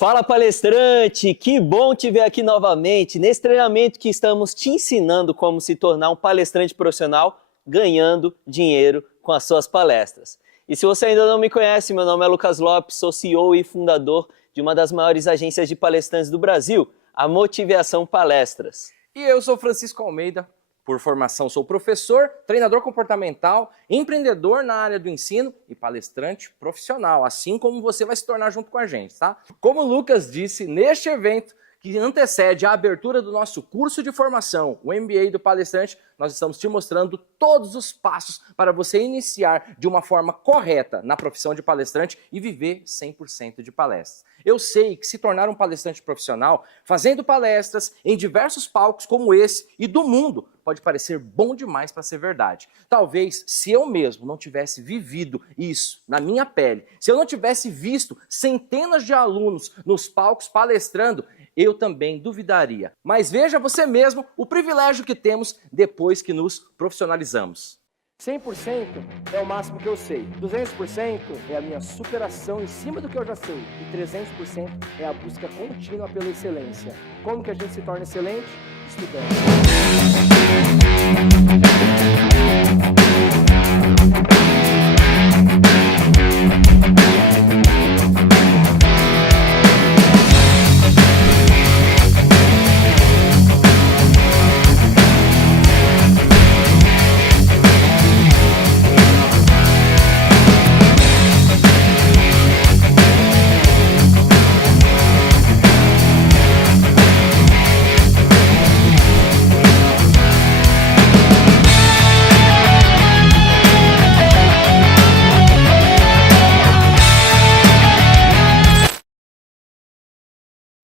Fala, palestrante! Que bom te ver aqui novamente nesse treinamento que estamos te ensinando como se tornar um palestrante profissional ganhando dinheiro com as suas palestras. E se você ainda não me conhece, meu nome é Lucas Lopes, sou CEO e fundador de uma das maiores agências de palestrantes do Brasil, a Motivação Palestras. E eu sou Francisco Almeida, por formação sou professor, treinador comportamental, empreendedor na área do ensino e palestrante profissional, assim como você vai se tornar junto com a gente, tá? Como o Lucas disse, neste evento que antecede a abertura do nosso curso de formação, o MBA do Palestrante, nós estamos te mostrando todos os passos para você iniciar de uma forma correta na profissão de palestrante e viver 100% de palestras. Eu sei que se tornar um palestrante profissional, fazendo palestras em diversos palcos como esse e do mundo, pode parecer bom demais para ser verdade. Talvez, se eu mesmo não tivesse vivido isso na minha pele, se eu não tivesse visto centenas de alunos nos palcos palestrando, eu também duvidaria. Mas veja você mesmo o privilégio que temos depois que nos profissionalizamos. 100% é o máximo que eu sei. 200% é a minha superação em cima do que eu já sei. E 300% é a busca contínua pela excelência. Como que a gente se torna excelente? Estudando.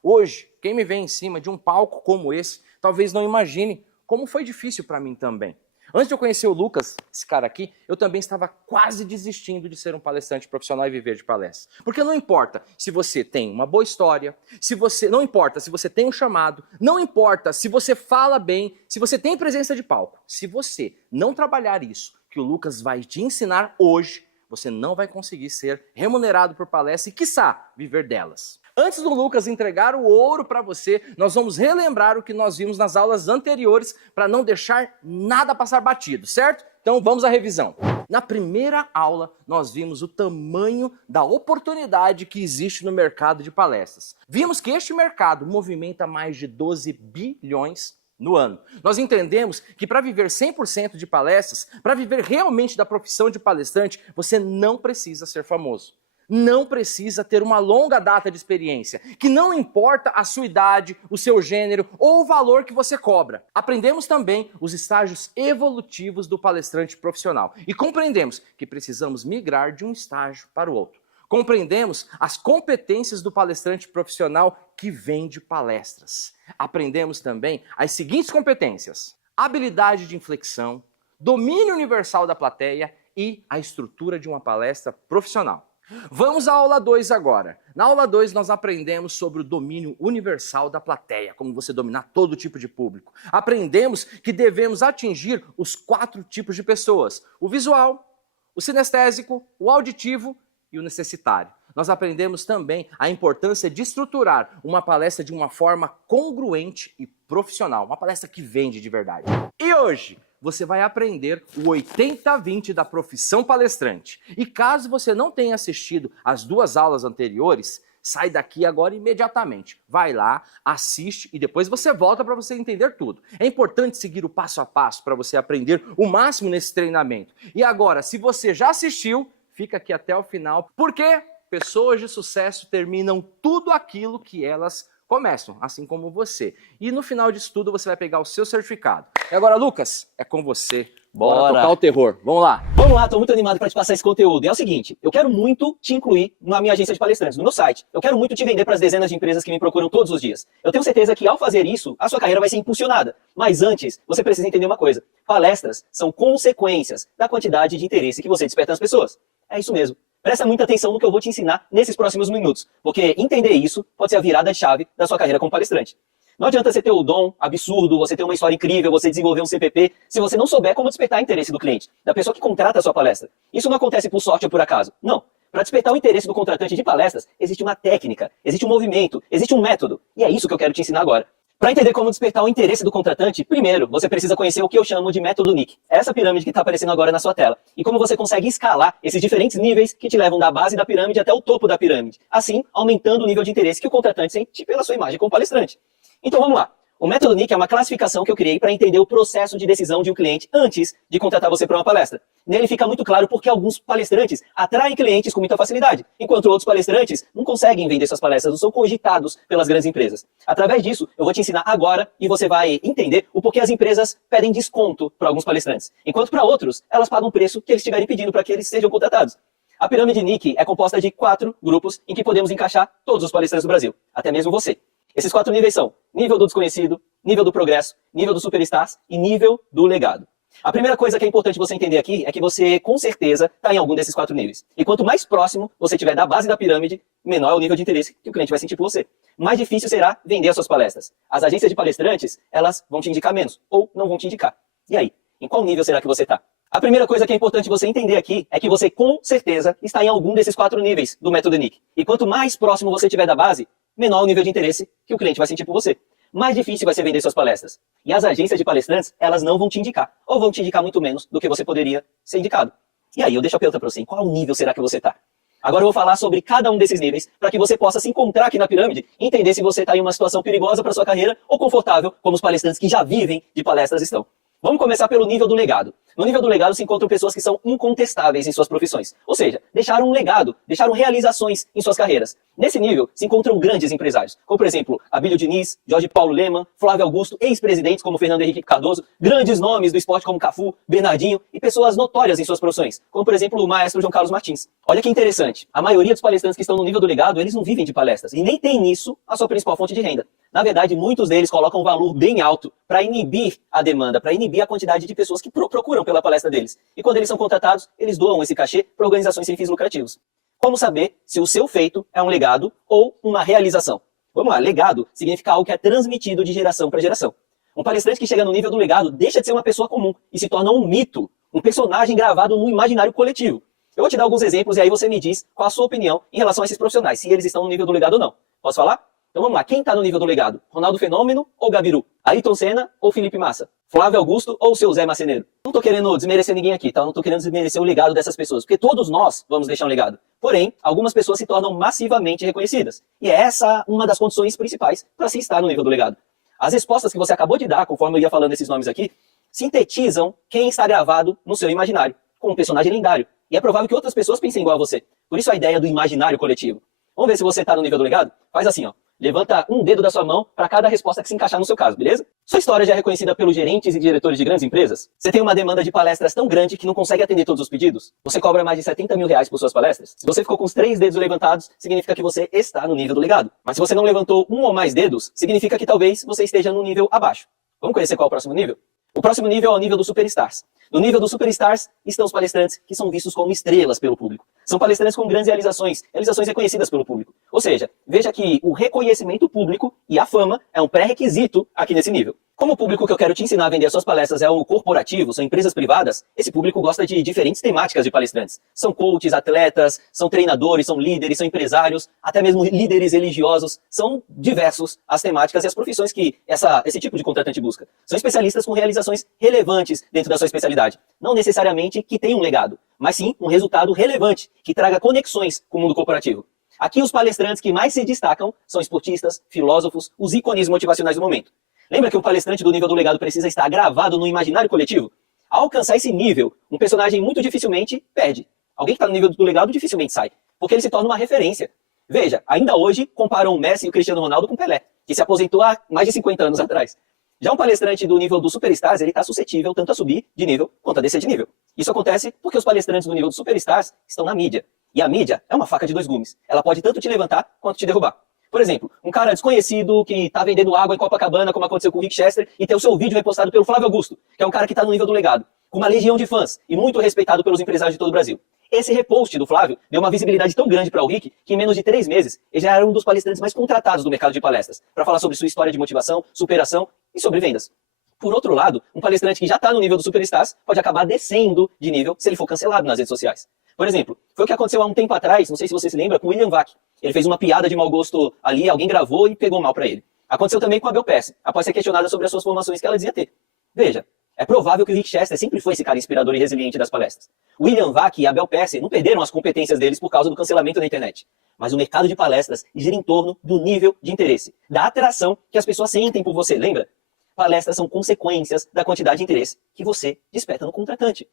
Hoje, quem me vê em cima de um palco como esse, talvez não imagine como foi difícil para mim também. Antes de eu conhecer o Lucas, esse cara aqui, eu também estava quase desistindo de ser um palestrante profissional e viver de palestras. Porque não importa se você tem uma boa história, não importa se você tem um chamado, não importa se você fala bem, se você tem presença de palco. Se você não trabalhar isso que o Lucas vai te ensinar hoje, você não vai conseguir ser remunerado por palestras e, quiçá, viver delas. Antes do Lucas entregar o ouro para você, nós vamos relembrar o que nós vimos nas aulas anteriores para não deixar nada passar batido, certo? Então vamos à revisão. Na primeira aula, nós vimos o tamanho da oportunidade que existe no mercado de palestras. Vimos que este mercado movimenta mais de 12 bilhões no ano. Nós entendemos que para viver 100% de palestras, para viver realmente da profissão de palestrante, você não precisa ser famoso. Não precisa ter uma longa data de experiência, que não importa a sua idade, o seu gênero ou o valor que você cobra. Aprendemos também os estágios evolutivos do palestrante profissional e compreendemos que precisamos migrar de um estágio para o outro. Compreendemos as competências do palestrante profissional que vende palestras. Aprendemos também as seguintes competências: habilidade de inflexão, domínio universal da plateia e a estrutura de uma palestra profissional. Vamos à aula 2 agora. Na aula 2 nós aprendemos sobre o domínio universal da plateia, como você dominar todo tipo de público. Aprendemos que devemos atingir os 4 tipos de pessoas: o visual, o sinestésico, o auditivo e o necessitário. Nós aprendemos também a importância de estruturar uma palestra de uma forma congruente e profissional, uma palestra que vende de verdade. E hoje você vai aprender o 80-20 da profissão palestrante. E caso você não tenha assistido as 2 aulas anteriores, sai daqui agora imediatamente. Vai lá, assiste e depois você volta para você entender tudo. É importante seguir o passo a passo para você aprender o máximo nesse treinamento. E agora, se você já assistiu, fica aqui até o final, porque pessoas de sucesso terminam tudo aquilo que elas começam, assim como você. E no final disso tudo você vai pegar o seu certificado. E agora, Lucas, é com você. Bora tocar o terror. Vamos lá. Vamos lá, tô muito animado para te passar esse conteúdo. E é o seguinte, eu quero muito te incluir na minha agência de palestrantes, no meu site. Eu quero muito te vender para as dezenas de empresas que me procuram todos os dias. Eu tenho certeza que ao fazer isso, a sua carreira vai ser impulsionada. Mas antes, você precisa entender uma coisa. Palestras são consequências da quantidade de interesse que você desperta nas pessoas. É isso mesmo. Presta muita atenção no que eu vou te ensinar nesses próximos minutos, porque entender isso pode ser a virada de chave da sua carreira como palestrante. Não adianta você ter o dom absurdo, você ter uma história incrível, você desenvolver um CPP, se você não souber como despertar o interesse do cliente, da pessoa que contrata a sua palestra. Isso não acontece por sorte ou por acaso. Não. Para despertar o interesse do contratante de palestras, existe uma técnica, existe um movimento, existe um método. E é isso que eu quero te ensinar agora. Para entender como despertar o interesse do contratante, primeiro, você precisa conhecer o que eu chamo de método Nick. Essa pirâmide que está aparecendo agora na sua tela. E como você consegue escalar esses diferentes níveis que te levam da base da pirâmide até o topo da pirâmide. Assim, aumentando o nível de interesse que o contratante sente pela sua imagem como palestrante. Então vamos lá. O método Nick é uma classificação que eu criei para entender o processo de decisão de um cliente antes de contratar você para uma palestra. Nele fica muito claro porque alguns palestrantes atraem clientes com muita facilidade, enquanto outros palestrantes não conseguem vender suas palestras, não são cogitados pelas grandes empresas. Através disso, eu vou te ensinar agora e você vai entender o porquê as empresas pedem desconto para alguns palestrantes, enquanto para outros, elas pagam o preço que eles estiverem pedindo para que eles sejam contratados. A pirâmide Nick é composta de 4 grupos em que podemos encaixar todos os palestrantes do Brasil, até mesmo você. Esses 4 níveis são nível do desconhecido, nível do progresso, nível do superstars e nível do legado. A primeira coisa que é importante você entender aqui é que você, com certeza, está em algum desses 4 níveis. E quanto mais próximo você estiver da base da pirâmide, menor é o nível de interesse que o cliente vai sentir por você. Mais difícil será vender as suas palestras. As agências de palestrantes, elas vão te indicar menos, ou não vão te indicar. E aí, em qual nível será que você está? A primeira coisa que é importante você entender aqui é que você, com certeza, está em algum desses 4 níveis do método Nick. E quanto mais próximo você estiver da base, menor o nível de interesse que o cliente vai sentir por você. Mais difícil vai ser vender suas palestras. E as agências de palestrantes, elas não vão te indicar. Ou vão te indicar muito menos do que você poderia ser indicado. E aí, eu deixo a pergunta para você, em qual nível será que você está? Agora eu vou falar sobre cada um desses níveis para que você possa se encontrar aqui na pirâmide e entender se você está em uma situação perigosa para sua carreira ou confortável, como os palestrantes que já vivem de palestras estão. Vamos começar pelo nível do legado. No nível do legado se encontram pessoas que são incontestáveis em suas profissões. Ou seja, deixaram um legado, deixaram realizações em suas carreiras. Nesse nível se encontram grandes empresários, como por exemplo, Abílio Diniz, Jorge Paulo Lemann, Flávio Augusto, ex-presidentes como Fernando Henrique Cardoso, grandes nomes do esporte como Cafu, Bernardinho e pessoas notórias em suas profissões, como por exemplo o maestro João Carlos Martins. Olha que interessante, a maioria dos palestrantes que estão no nível do legado, eles não vivem de palestras e nem tem nisso a sua principal fonte de renda. Na verdade, muitos deles colocam um valor bem alto para inibir a demanda, para inibir a quantidade de pessoas que procuram pela palestra deles. E quando eles são contratados, eles doam esse cachê para organizações sem fins lucrativos. Como saber se o seu feito é um legado ou uma realização? Vamos lá, legado significa algo que é transmitido de geração para geração. Um palestrante que chega no nível do legado deixa de ser uma pessoa comum e se torna um mito, um personagem gravado no imaginário coletivo. Eu vou te dar alguns exemplos e aí você me diz qual a sua opinião em relação a esses profissionais, se eles estão no nível do legado ou não. Posso falar? Então vamos lá, quem está no nível do legado? Ronaldo Fenômeno ou Gabiru? Ayrton Senna ou Felipe Massa? Flávio Augusto ou seu Zé Maceneiro? Não estou querendo desmerecer ninguém aqui, tá? Não estou querendo desmerecer o legado dessas pessoas, porque todos nós vamos deixar um legado. Porém, algumas pessoas se tornam massivamente reconhecidas. E é essa uma das condições principais para se estar no nível do legado. As respostas que você acabou de dar, conforme eu ia falando esses nomes aqui, sintetizam quem está gravado no seu imaginário, como um personagem lendário. E é provável que outras pessoas pensem igual a você. Por isso a ideia do imaginário coletivo. Vamos ver se você está no nível do legado? Faz assim, ó. Levanta um dedo da sua mão para cada resposta que se encaixar no seu caso, beleza? Sua história já é reconhecida pelos gerentes e diretores de grandes empresas? Você tem uma demanda de palestras tão grande que não consegue atender todos os pedidos? Você cobra mais de 70 mil reais por suas palestras? Se você ficou com os 3 dedos levantados, significa que você está no nível do legado. Mas se você não levantou um ou mais dedos, significa que talvez você esteja no nível abaixo. Vamos conhecer qual é o próximo nível? O próximo nível é o nível dos superstars. No nível dos superstars estão os palestrantes que são vistos como estrelas pelo público. São palestrantes com grandes realizações reconhecidas pelo público. Ou seja, veja que o reconhecimento público e a fama é um pré-requisito aqui nesse nível. Como o público que eu quero te ensinar a vender as suas palestras é o corporativo, são empresas privadas, esse público gosta de diferentes temáticas de palestrantes. São coaches, atletas, são treinadores, são líderes, são empresários, até mesmo líderes religiosos. São diversos as temáticas e as profissões que esse tipo de contratante busca. São especialistas com realizações relevantes dentro da sua especialidade. Não necessariamente que tenham um legado, mas sim um resultado relevante, que traga conexões com o mundo corporativo. Aqui os palestrantes que mais se destacam são esportistas, filósofos, os ícones motivacionais do momento. Lembra que o palestrante do nível do legado precisa estar gravado no imaginário coletivo? Ao alcançar esse nível, um personagem muito dificilmente perde. Alguém que está no nível do legado dificilmente sai, porque ele se torna uma referência. Veja, ainda hoje comparam o Messi e o Cristiano Ronaldo com Pelé, que se aposentou há mais de 50 anos atrás. Já um palestrante do nível dos superstars, ele está suscetível tanto a subir de nível quanto a descer de nível. Isso acontece porque os palestrantes do nível dos superstars estão na mídia. E a mídia é uma faca de 2 gumes. Ela pode tanto te levantar quanto te derrubar. Por exemplo, um cara desconhecido que está vendendo água em Copacabana, como aconteceu com o Rick Chester, e tem o seu vídeo repostado pelo Flávio Augusto, que é um cara que está no nível do legado. com uma legião de fãs e muito respeitado pelos empresários de todo o Brasil. Esse repost do Flávio deu uma visibilidade tão grande para o Rick que em menos de 3 meses ele já era um dos palestrantes mais contratados do mercado de palestras, para falar sobre sua história de motivação, superação e sobre vendas. Por outro lado, um palestrante que já está no nível do Superstars pode acabar descendo de nível se ele for cancelado nas redes sociais. Por exemplo, foi o que aconteceu há um tempo atrás, não sei se você se lembra, com o William Vac. Ele fez uma piada de mau gosto ali, alguém gravou e pegou mal para ele. Aconteceu também com a Bel Pesce, após ser questionada sobre as suas formações que ela dizia ter. Veja, é provável que o Rick Chester sempre foi esse cara inspirador e resiliente das palestras. William Vac e a Bel Pesce não perderam as competências deles por causa do cancelamento na internet. Mas o mercado de palestras gira em torno do nível de interesse, da atração que as pessoas sentem por você, lembra? Palestras são consequências da quantidade de interesse que você desperta no contratante.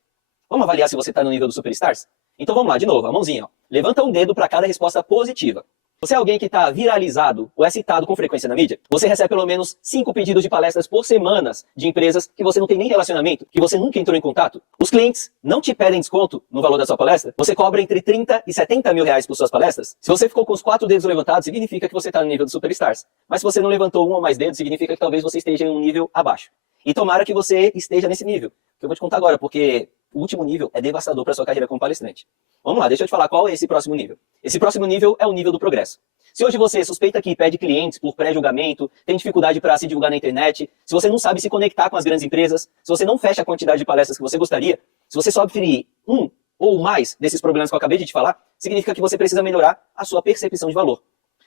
Vamos avaliar se você está no nível do Superstars? Então vamos lá, de novo, a mãozinha. Ó. Levanta um dedo para cada resposta positiva. Você é alguém que está viralizado ou é citado com frequência na mídia? Você recebe pelo menos 5 pedidos de palestras por semana de empresas que você não tem nem relacionamento, que você nunca entrou em contato? Os clientes não te pedem desconto no valor da sua palestra? Você cobra entre 30 e 70 mil reais por suas palestras? Se você ficou com os 4 dedos levantados, significa que você está no nível do Superstars. Mas se você não levantou um ou mais dedos, significa que talvez você esteja em um nível abaixo. E tomara que você esteja nesse nível, que eu vou te contar agora, porque o último nível é devastador para sua carreira como palestrante. Vamos lá, deixa eu te falar qual é esse próximo nível. Esse próximo nível é o nível do progresso. Se hoje você suspeita que perde clientes por pré-julgamento, tem dificuldade para se divulgar na internet, se você não sabe se conectar com as grandes empresas, se você não fecha a quantidade de palestras que você gostaria, se você só ferir um ou mais desses problemas que eu acabei de te falar, significa que você precisa melhorar a sua percepção de valor.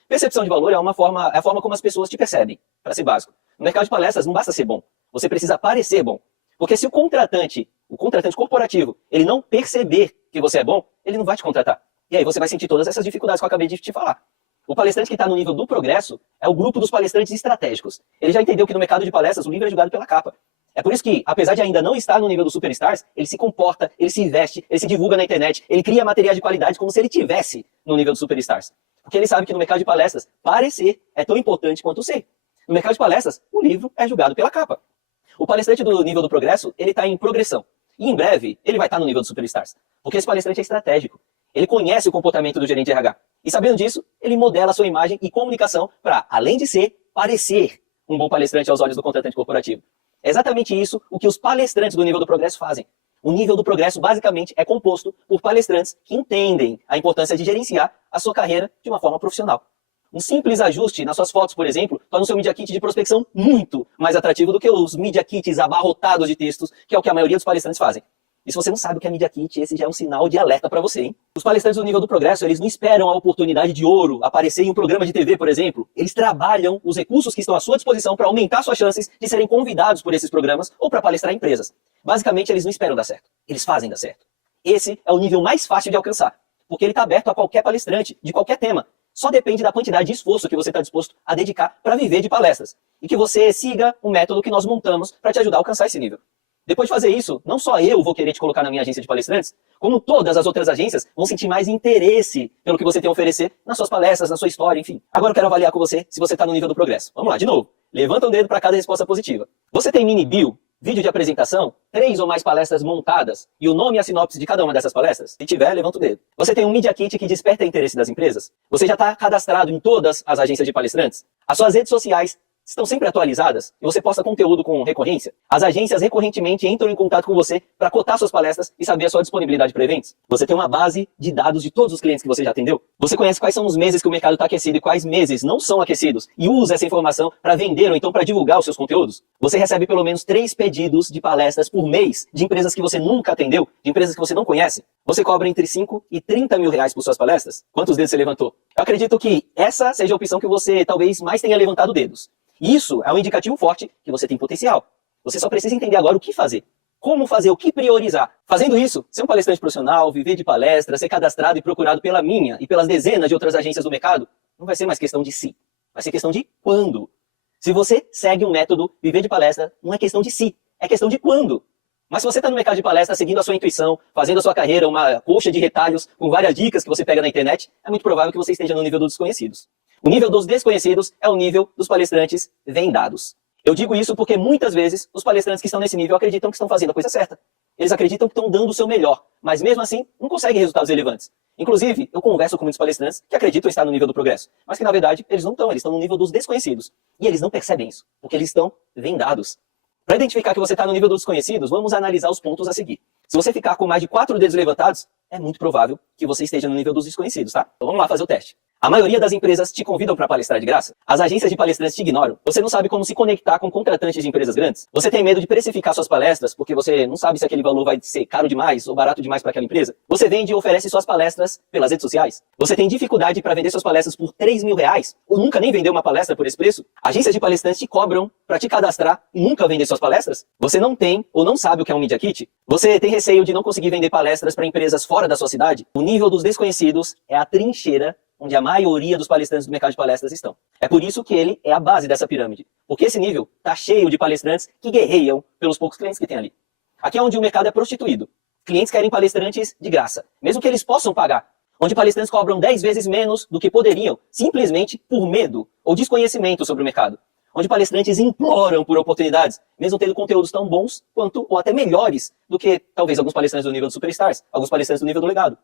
Percepção de valor é a forma como as pessoas te percebem, para ser básico. No mercado de palestras não basta ser bom, você precisa parecer bom. Porque se o contratante corporativo, ele não perceber que você é bom, ele não vai te contratar. E aí você vai sentir todas essas dificuldades que eu acabei de te falar. O palestrante que está no nível do progresso é o grupo dos palestrantes estratégicos. Ele já entendeu que no mercado de palestras o livro é julgado pela capa. É por isso que, apesar de ainda não estar no nível do Superstars, ele se comporta, ele se veste, ele se divulga na internet, ele cria materiais de qualidade como se ele tivesse no nível do Superstars. Porque ele sabe que no mercado de palestras, parecer é tão importante quanto ser. No mercado de palestras, o livro é julgado pela capa. O palestrante do nível do progresso, ele está em progressão. E em breve, ele vai estar no nível do Superstars. Porque esse palestrante é estratégico. Ele conhece o comportamento do gerente de RH. E sabendo disso, ele modela a sua imagem e comunicação para, além de ser, parecer um bom palestrante aos olhos do contratante corporativo. É exatamente isso o que os palestrantes do nível do progresso fazem. O nível do progresso, basicamente, é composto por palestrantes que entendem a importância de gerenciar a sua carreira de uma forma profissional. Um simples ajuste nas suas fotos, por exemplo, torna o seu Media Kit de prospecção muito mais atrativo do que os Media Kits abarrotados de textos, que é o que a maioria dos palestrantes fazem. E se você não sabe o que é Media Kit, esse já é um sinal de alerta para você, hein? Os palestrantes do nível do progresso, eles não esperam a oportunidade de ouro, aparecer em um programa de TV, por exemplo. Eles trabalham os recursos que estão à sua disposição para aumentar suas chances de serem convidados por esses programas ou para palestrar em empresas. Basicamente, eles não esperam dar certo. Eles fazem dar certo. Esse é o nível mais fácil de alcançar, porque ele está aberto a qualquer palestrante, de qualquer tema. Só depende da quantidade de esforço que você está disposto a dedicar para viver de palestras. E que você siga o método que nós montamos para te ajudar a alcançar esse nível. Depois de fazer isso, não só eu vou querer te colocar na minha agência de palestrantes, como todas as outras agências vão sentir mais interesse pelo que você tem a oferecer nas suas palestras, na sua história, enfim. Agora eu quero avaliar com você se você está no nível do progresso. Vamos lá, de novo. Levanta um dedo para cada resposta positiva. Você tem mini bio, vídeo de apresentação, 3 ou mais palestras montadas e o nome e a sinopse de cada uma dessas palestras? Se tiver, levanta o dedo. Você tem um Media Kit que desperta interesse das empresas? Você já está cadastrado em todas as agências de palestrantes? As suas redes sociais estão sempre atualizadas e você posta conteúdo com recorrência? As agências recorrentemente entram em contato com você para cotar suas palestras e saber a sua disponibilidade para eventos? Você tem uma base de dados de todos os clientes que você já atendeu? Você conhece quais são os meses que o mercado está aquecido e quais meses não são aquecidos e usa essa informação para vender ou então para divulgar os seus conteúdos? Você recebe pelo menos 3 pedidos de palestras por mês de empresas que você nunca atendeu, de empresas que você não conhece? Você cobra entre 5 e 30 mil reais por suas palestras? Quantos dedos você levantou? Eu acredito que essa seja a opção que você talvez mais tenha levantado dedos. Isso é um indicativo forte que você tem potencial. Você só precisa entender agora o que fazer. Como fazer, o que priorizar. Fazendo isso, ser um palestrante profissional, viver de palestra, ser cadastrado e procurado pela minha e pelas dezenas de outras agências do mercado, não vai ser mais questão de se, vai ser questão de quando. Se você segue um método, viver de palestra, não é questão de se, é questão de quando. Mas se você está no mercado de palestra, seguindo a sua intuição, fazendo a sua carreira uma coxa de retalhos com várias dicas que você pega na internet, é muito provável que você esteja no nível dos desconhecidos. O nível dos desconhecidos é o nível dos palestrantes vendados. Eu digo isso porque muitas vezes os palestrantes que estão nesse nível acreditam que estão fazendo a coisa certa. Eles acreditam que estão dando o seu melhor, mas mesmo assim não conseguem resultados relevantes. Inclusive, eu converso com muitos palestrantes que acreditam estar no nível do progresso, mas que na verdade eles não estão, eles estão no nível dos desconhecidos. E eles não percebem isso, porque eles estão vendados. Para identificar que você está no nível dos desconhecidos, vamos analisar os pontos a seguir. Se você ficar com mais de 4 dedos levantados, é muito provável que você esteja no nível dos desconhecidos, tá? Então vamos lá fazer o teste. A maioria das empresas te convidam para palestrar de graça? As agências de palestrantes te ignoram? Você não sabe como se conectar com contratantes de empresas grandes? Você tem medo de precificar suas palestras porque você não sabe se aquele valor vai ser caro demais ou barato demais para aquela empresa? Você vende e oferece suas palestras pelas redes sociais? Você tem dificuldade para vender suas palestras por R$ 3.000 ou nunca nem vendeu uma palestra por esse preço? Agências de palestrantes te cobram para te cadastrar e nunca vender suas palestras? Você não tem ou não sabe o que é um Media Kit? Você tem receio de não conseguir vender palestras para empresas fora da sua cidade? O nível dos desconhecidos é a trincheira onde a maioria dos palestrantes do mercado de palestras estão. É por isso que ele é a base dessa pirâmide. Porque esse nível está cheio de palestrantes que guerreiam pelos poucos clientes que tem ali. Aqui é onde o mercado é prostituído. Clientes querem palestrantes de graça, mesmo que eles possam pagar. Onde palestrantes cobram 10 vezes menos do que poderiam, simplesmente por medo ou desconhecimento sobre o mercado. Onde palestrantes imploram por oportunidades, mesmo tendo conteúdos tão bons quanto ou até melhores do que talvez alguns palestrantes do nível do Superstars, alguns palestrantes do nível do Legado.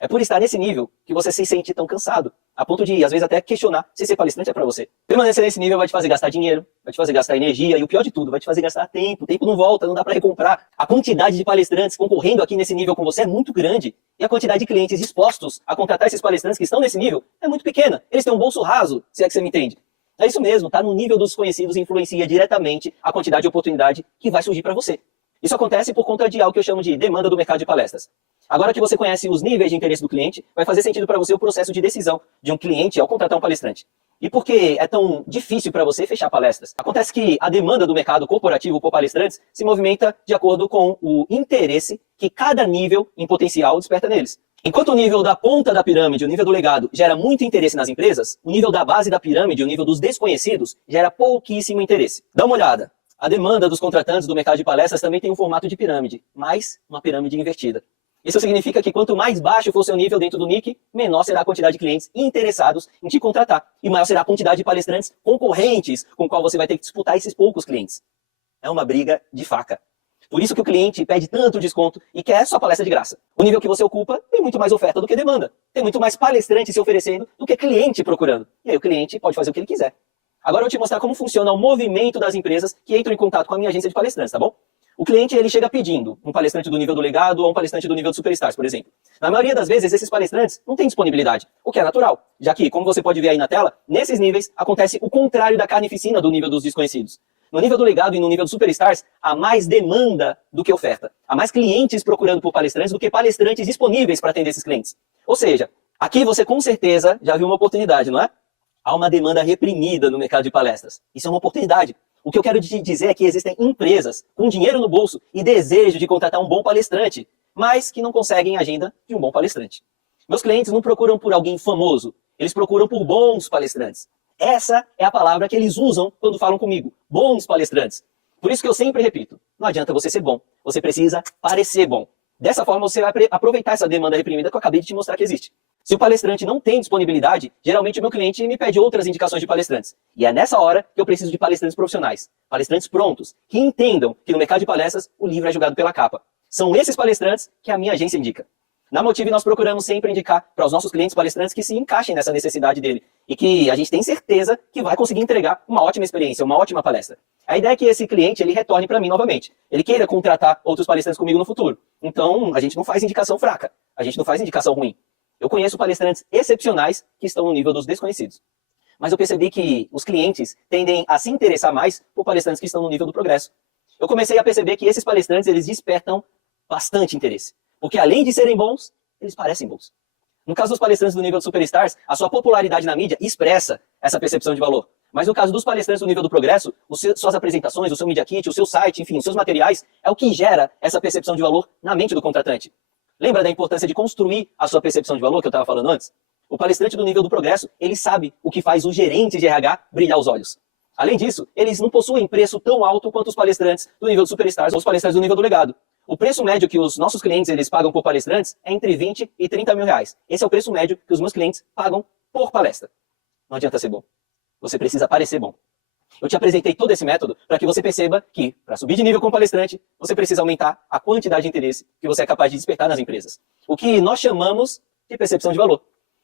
É por estar nesse nível que você se sente tão cansado, a ponto de, às vezes, até questionar se ser palestrante é pra você. Permanecer nesse nível vai te fazer gastar dinheiro, vai te fazer gastar energia e, o pior de tudo, vai te fazer gastar tempo. O tempo não volta, não dá pra recomprar. A quantidade de palestrantes concorrendo aqui nesse nível com você é muito grande e a quantidade de clientes dispostos a contratar esses palestrantes que estão nesse nível é muito pequena. Eles têm um bolso raso, se é que você me entende. É isso mesmo, tá no nível dos desconhecidos influencia diretamente a quantidade de oportunidade que vai surgir para você. Isso acontece por conta de algo que eu chamo de demanda do mercado de palestras. Agora que você conhece os níveis de interesse do cliente, vai fazer sentido para você o processo de decisão de um cliente ao contratar um palestrante. E por que é tão difícil para você fechar palestras? Acontece que a demanda do mercado corporativo por palestrantes se movimenta de acordo com o interesse que cada nível em potencial desperta neles. Enquanto o nível da ponta da pirâmide, o nível do legado, gera muito interesse nas empresas, o nível da base da pirâmide, o nível dos desconhecidos, gera pouquíssimo interesse. Dá uma olhada. A demanda dos contratantes do mercado de palestras também tem um formato de pirâmide, mas uma pirâmide invertida. Isso significa que quanto mais baixo for o seu nível dentro do NIC, menor será a quantidade de clientes interessados em te contratar. E maior será a quantidade de palestrantes concorrentes com o qual você vai ter que disputar esses poucos clientes. É uma briga de faca. Por isso que o cliente pede tanto desconto e quer sua palestra de graça. O nível que você ocupa tem muito mais oferta do que demanda. Tem muito mais palestrante se oferecendo do que cliente procurando. E aí o cliente pode fazer o que ele quiser. Agora eu vou te mostrar como funciona o movimento das empresas que entram em contato com a minha agência de palestrantes, tá bom? O cliente, ele chega pedindo um palestrante do nível do Legado ou um palestrante do nível do Superstars, por exemplo. Na maioria das vezes, esses palestrantes não têm disponibilidade, o que é natural, já que, como você pode ver aí na tela, nesses níveis acontece o contrário da carnificina do nível dos desconhecidos. No nível do Legado e no nível do Superstars, há mais demanda do que oferta. Há mais clientes procurando por palestrantes do que palestrantes disponíveis para atender esses clientes. Ou seja, aqui você com certeza já viu uma oportunidade, não é? Há uma demanda reprimida no mercado de palestras. Isso é uma oportunidade. O que eu quero te dizer é que existem empresas com dinheiro no bolso e desejo de contratar um bom palestrante, mas que não conseguem a agenda de um bom palestrante. Meus clientes não procuram por alguém famoso, eles procuram por bons palestrantes. Essa é a palavra que eles usam quando falam comigo, bons palestrantes. Por isso que eu sempre repito, não adianta você ser bom, você precisa parecer bom. Dessa forma você vai aproveitar essa demanda reprimida que eu acabei de te mostrar que existe. Se o palestrante não tem disponibilidade, geralmente o meu cliente me pede outras indicações de palestrantes. E é nessa hora que eu preciso de palestrantes profissionais. Palestrantes prontos, que entendam que no mercado de palestras o livro é julgado pela capa. São esses palestrantes que a minha agência indica. Na Motive nós procuramos sempre indicar para os nossos clientes palestrantes que se encaixem nessa necessidade dele. E que a gente tem certeza que vai conseguir entregar uma ótima experiência, uma ótima palestra. A ideia é que esse cliente ele retorne para mim novamente. Ele queira contratar outros palestrantes comigo no futuro. Então a gente não faz indicação fraca, a gente não faz indicação ruim. Eu conheço palestrantes excepcionais que estão no nível dos desconhecidos. Mas eu percebi que os clientes tendem a se interessar mais por palestrantes que estão no nível do progresso. Eu comecei a perceber que esses palestrantes eles despertam bastante interesse. Porque além de serem bons, eles parecem bons. No caso dos palestrantes do nível do Superstars, a sua popularidade na mídia expressa essa percepção de valor. Mas no caso dos palestrantes do nível do progresso, suas apresentações, o seu Media Kit, o seu site, enfim, os seus materiais, é o que gera essa percepção de valor na mente do contratante. Lembra da importância de construir a sua percepção de valor que eu estava falando antes? O palestrante do nível do progresso, ele sabe o que faz o gerente de RH brilhar os olhos. Além disso, eles não possuem preço tão alto quanto os palestrantes do nível do Superstars ou os palestrantes do nível do Legado. O preço médio que os nossos clientes eles pagam por palestrantes é entre 20 e 30 mil reais. Esse é o preço médio que os meus clientes pagam por palestra. Não adianta ser bom. Você precisa parecer bom. Eu te apresentei todo esse método para que você perceba que, para subir de nível como palestrante, você precisa aumentar a quantidade de interesse que você é capaz de despertar nas empresas. O que nós chamamos de percepção de valor.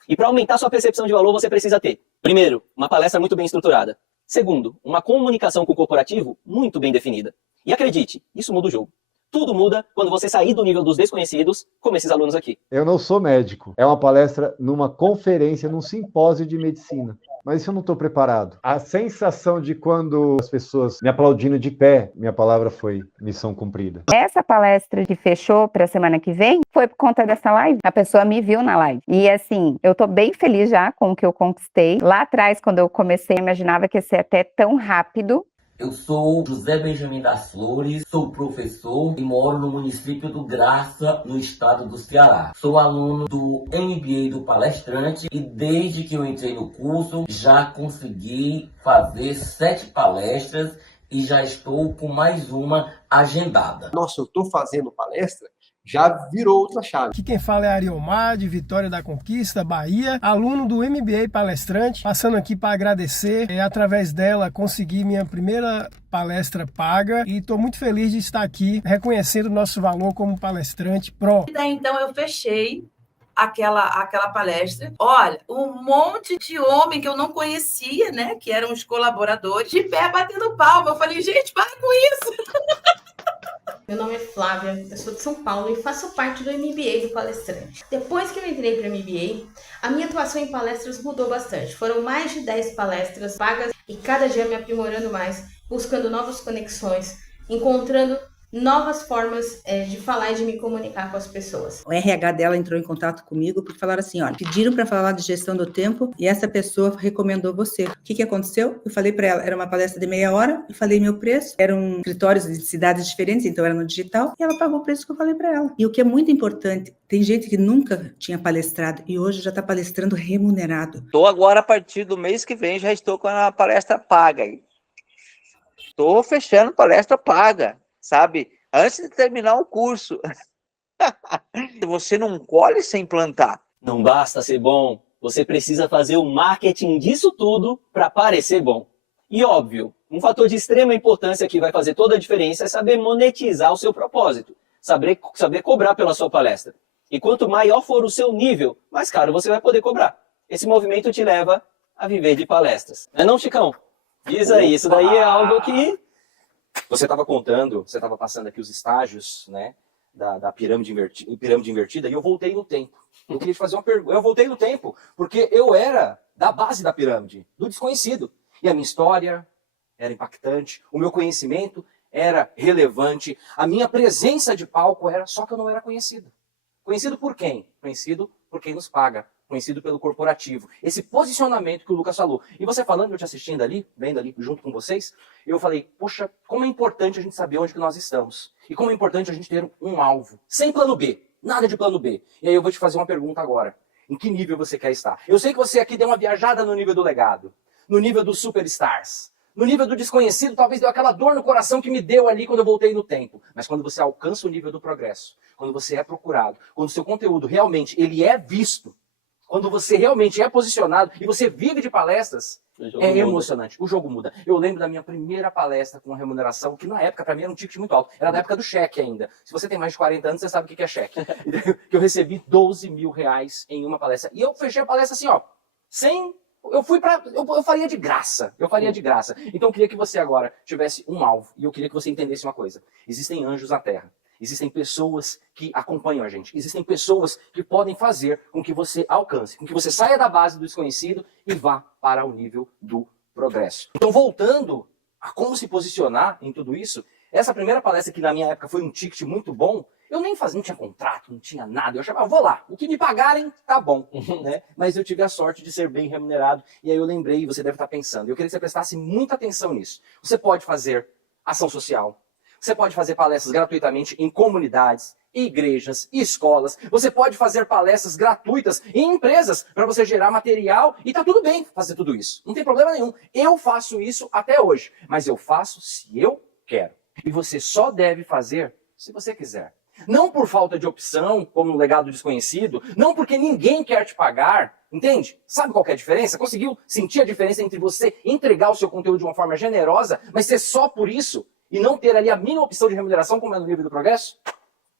E para aumentar sua percepção de valor, você precisa ter, primeiro, uma palestra muito bem estruturada. Segundo, uma comunicação com o corporativo muito bem definida. E acredite, isso muda o jogo. Tudo muda quando você sair do nível dos desconhecidos, como esses alunos aqui. Eu não sou médico. É uma palestra numa conferência, num simpósio de medicina. Mas isso eu não estou preparado. A sensação de quando as pessoas me aplaudindo de pé, minha palavra foi missão cumprida. Essa palestra que fechou para a semana que vem foi por conta dessa live. A pessoa me viu na live. E assim, eu tô bem feliz já com o que eu conquistei. Lá atrás, quando eu comecei, eu imaginava que ia ser até tão rápido. Eu sou José Benjamin das Flores, sou professor e moro no município do Graça, no estado do Ceará. Sou aluno do MBA do Palestrante e desde que eu entrei no curso já consegui fazer 7 palestras e já estou com mais uma agendada. Nossa, eu estou fazendo palestra, já virou outra chave. Aqui quem fala é Ariomar, de Vitória da Conquista, Bahia, aluno do MBA Palestrante, passando aqui para agradecer, através dela consegui minha primeira palestra paga e estou muito feliz de estar aqui reconhecendo o nosso valor como palestrante pro. Então eu fechei aquela palestra. Olha, um monte de homem que eu não conhecia, né, que eram os colaboradores, de pé batendo palma. Eu falei, gente, para com isso! Meu nome é Flávia, eu sou de São Paulo e faço parte do MBA do Palestrante. Depois que eu entrei para o MBA, a minha atuação em palestras mudou bastante. Foram mais de 10 palestras pagas e cada dia me aprimorando mais, buscando novas conexões, encontrando novas formas de falar e de me comunicar com as pessoas. O RH dela entrou em contato comigo porque falaram assim, olha, pediram para falar de gestão do tempo e essa pessoa recomendou você. O que aconteceu? Eu falei para ela, era uma palestra de meia hora, eu falei meu preço, eram escritórios de cidades diferentes, então era no digital, e ela pagou o preço que eu falei para ela. E o que é muito importante, tem gente que nunca tinha palestrado e hoje já está palestrando remunerado. Estou agora, a partir do mês que vem, já estou com a palestra paga. Estou fechando palestra paga. Sabe? Antes de terminar o curso. Você não colhe sem plantar. Não basta ser bom, você precisa fazer o marketing disso tudo para parecer bom. E óbvio, um fator de extrema importância que vai fazer toda a diferença é saber monetizar o seu propósito, saber cobrar pela sua palestra. E quanto maior for o seu nível, mais caro você vai poder cobrar. Esse movimento te leva a viver de palestras. Não é não, Chicão? Diz aí, isso daí é algo que... Você estava contando, você estava passando aqui os estágios, né, da pirâmide invertida, e eu voltei no tempo. Eu queria te fazer uma pergunta. Eu voltei no tempo, porque eu era da base da pirâmide, do desconhecido. E a minha história era impactante, o meu conhecimento era relevante, a minha presença de palco era, só que eu não era conhecido. Conhecido por quem? Conhecido por quem nos paga. Conhecido pelo corporativo. Esse posicionamento que o Lucas falou. E você falando, eu te assistindo ali, vendo ali junto com vocês, eu falei, poxa, como é importante a gente saber onde que nós estamos. E como é importante a gente ter um alvo. Sem plano B. Nada de plano B. E aí eu vou te fazer uma pergunta agora. Em que nível você quer estar? Eu sei que você aqui deu uma viajada no nível do legado. No nível dos superstars. No nível do desconhecido, talvez deu aquela dor no coração que me deu ali quando eu voltei no tempo. Mas quando você alcança o nível do progresso, quando você é procurado, quando o seu conteúdo realmente ele é visto, quando você realmente é posicionado e você vive de palestras, é emocionante. O jogo muda. Eu lembro da minha primeira palestra com uma remuneração, que na época, para mim, era um ticket muito alto. Era da época do cheque ainda. Se você tem mais de 40 anos, você sabe o que é cheque. Que eu recebi 12 mil reais em uma palestra. E eu fechei a palestra assim, ó, sem... Eu faria de graça. Eu faria de graça. Então eu queria que você agora tivesse um alvo. E eu queria que você entendesse uma coisa. Existem anjos na Terra. Existem pessoas que acompanham a gente. Existem pessoas que podem fazer com que você alcance, com que você saia da base do desconhecido e vá para o nível do progresso. Então, voltando a como se posicionar em tudo isso, essa primeira palestra que na minha época foi um ticket muito bom, eu nem fazia, não tinha contrato, não tinha nada. Eu achava, vou lá, o que me pagarem, tá bom. Né? Mas eu tive a sorte de ser bem remunerado. E aí eu lembrei, e você deve estar pensando, eu queria que você prestasse muita atenção nisso. Você pode fazer ação social. Você pode fazer palestras gratuitamente em comunidades, igrejas, escolas. Você pode fazer palestras gratuitas em empresas para você gerar material e tá tudo bem fazer tudo isso. Não tem problema nenhum. Eu faço isso até hoje, mas eu faço se eu quero. E você só deve fazer se você quiser. Não por falta de opção, como no legado desconhecido, não porque ninguém quer te pagar, entende? Sabe qual que é a diferença? Conseguiu sentir a diferença entre você entregar o seu conteúdo de uma forma generosa, mas ser só por isso? E não ter ali a mínima opção de remuneração, como é no nível do progresso?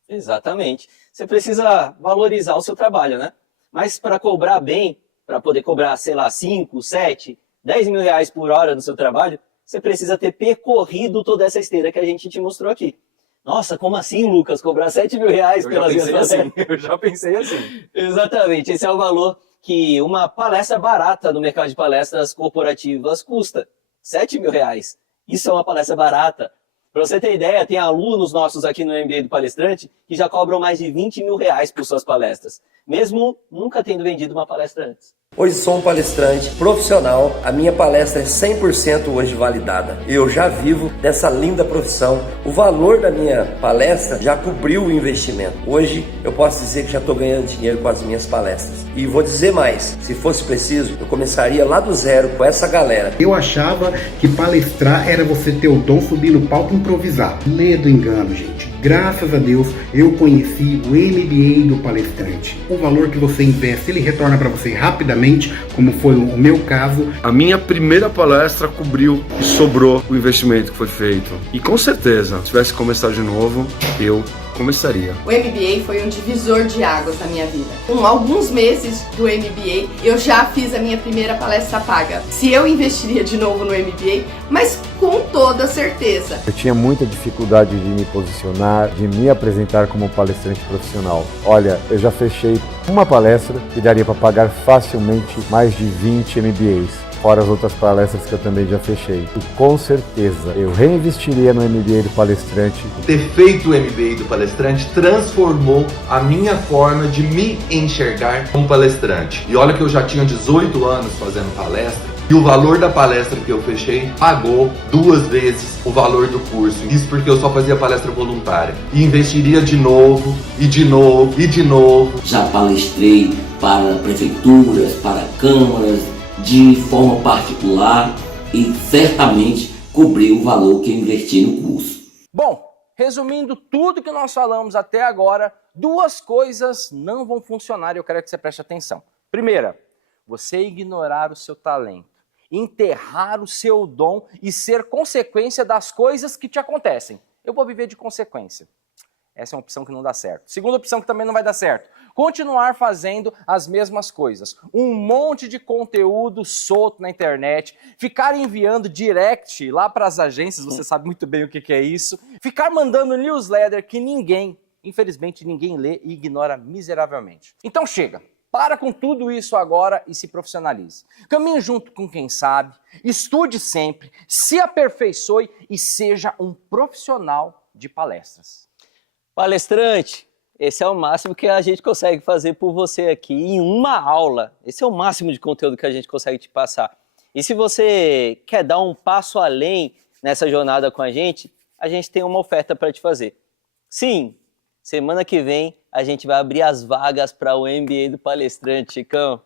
Exatamente. Você precisa valorizar o seu trabalho, né? Mas para cobrar bem, para poder cobrar, sei lá, 5, 7, 10 mil reais por hora no seu trabalho, você precisa ter percorrido toda essa esteira que a gente te mostrou aqui. Nossa, como assim, Lucas? Cobrar R$7.000 pelas minhas palestras? Eu já pensei assim. Exatamente, esse é o valor que uma palestra barata no mercado de palestras corporativas custa. R$7.000. Isso é uma palestra barata. Para você ter ideia, tem alunos nossos aqui no MBA do Palestrante que já cobram mais de R$20.000 por suas palestras, mesmo nunca tendo vendido uma palestra antes. Hoje sou um palestrante profissional, a minha palestra é 100% hoje validada. Eu já vivo dessa linda profissão. O valor da minha palestra já cobriu o investimento. Hoje eu posso dizer que já estou ganhando dinheiro com as minhas palestras. E vou dizer mais, se fosse preciso, eu começaria lá do zero com essa galera. Eu achava que palestrar era você ter o dom, subir no palco e improvisar. Lê do engano, gente. Graças a Deus, eu conheci o MBA do palestrante. O valor que você investe, ele retorna para você rapidamente, como foi o meu caso. A minha primeira palestra cobriu e sobrou o investimento que foi feito. E com certeza, se tivesse que começar de novo, eu começaria. O MBA foi um divisor de águas na minha vida. Com alguns meses do MBA, eu já fiz a minha primeira palestra paga. Se eu investiria de novo no MBA, mas com toda certeza. Eu tinha muita dificuldade de me posicionar, de me apresentar como palestrante profissional. Olha, eu já fechei uma palestra que daria para pagar facilmente mais de 20 MBAs. Fora as outras palestras que eu também já fechei. E com certeza eu reinvestiria no MBA do Palestrante. Ter feito o MBA do Palestrante transformou a minha forma de me enxergar como palestrante. E olha que eu já tinha 18 anos fazendo palestra, e o valor da palestra que eu fechei pagou 2 vezes o valor do curso. Isso porque eu só fazia palestra voluntária. E investiria de novo, e de novo, e de novo. Já palestrei para prefeituras, para câmaras, de forma particular, e certamente cobri o valor que eu investi no curso. Bom, resumindo tudo que nós falamos até agora, 2 coisas não vão funcionar e eu quero que você preste atenção. Primeira, você ignorar o seu talento, enterrar o seu dom e ser consequência das coisas que te acontecem. Eu vou viver de consequência. Essa é uma opção que não dá certo. Segunda opção que também não vai dar certo. Continuar fazendo as mesmas coisas. Um monte de conteúdo solto na internet. Ficar enviando direct lá para as agências, você sabe muito bem o que é isso. Ficar mandando newsletter que infelizmente ninguém lê e ignora miseravelmente. Então chega. Para com tudo isso agora e se profissionalize. Caminhe junto com quem sabe, estude sempre, se aperfeiçoe e seja um profissional de palestras. Palestrante, esse é o máximo que a gente consegue fazer por você aqui em uma aula. Esse é o máximo de conteúdo que a gente consegue te passar. E se você quer dar um passo além nessa jornada com a gente tem uma oferta para te fazer. Sim, semana que vem a gente vai abrir as vagas para o MBA do Palestrante, Chicão.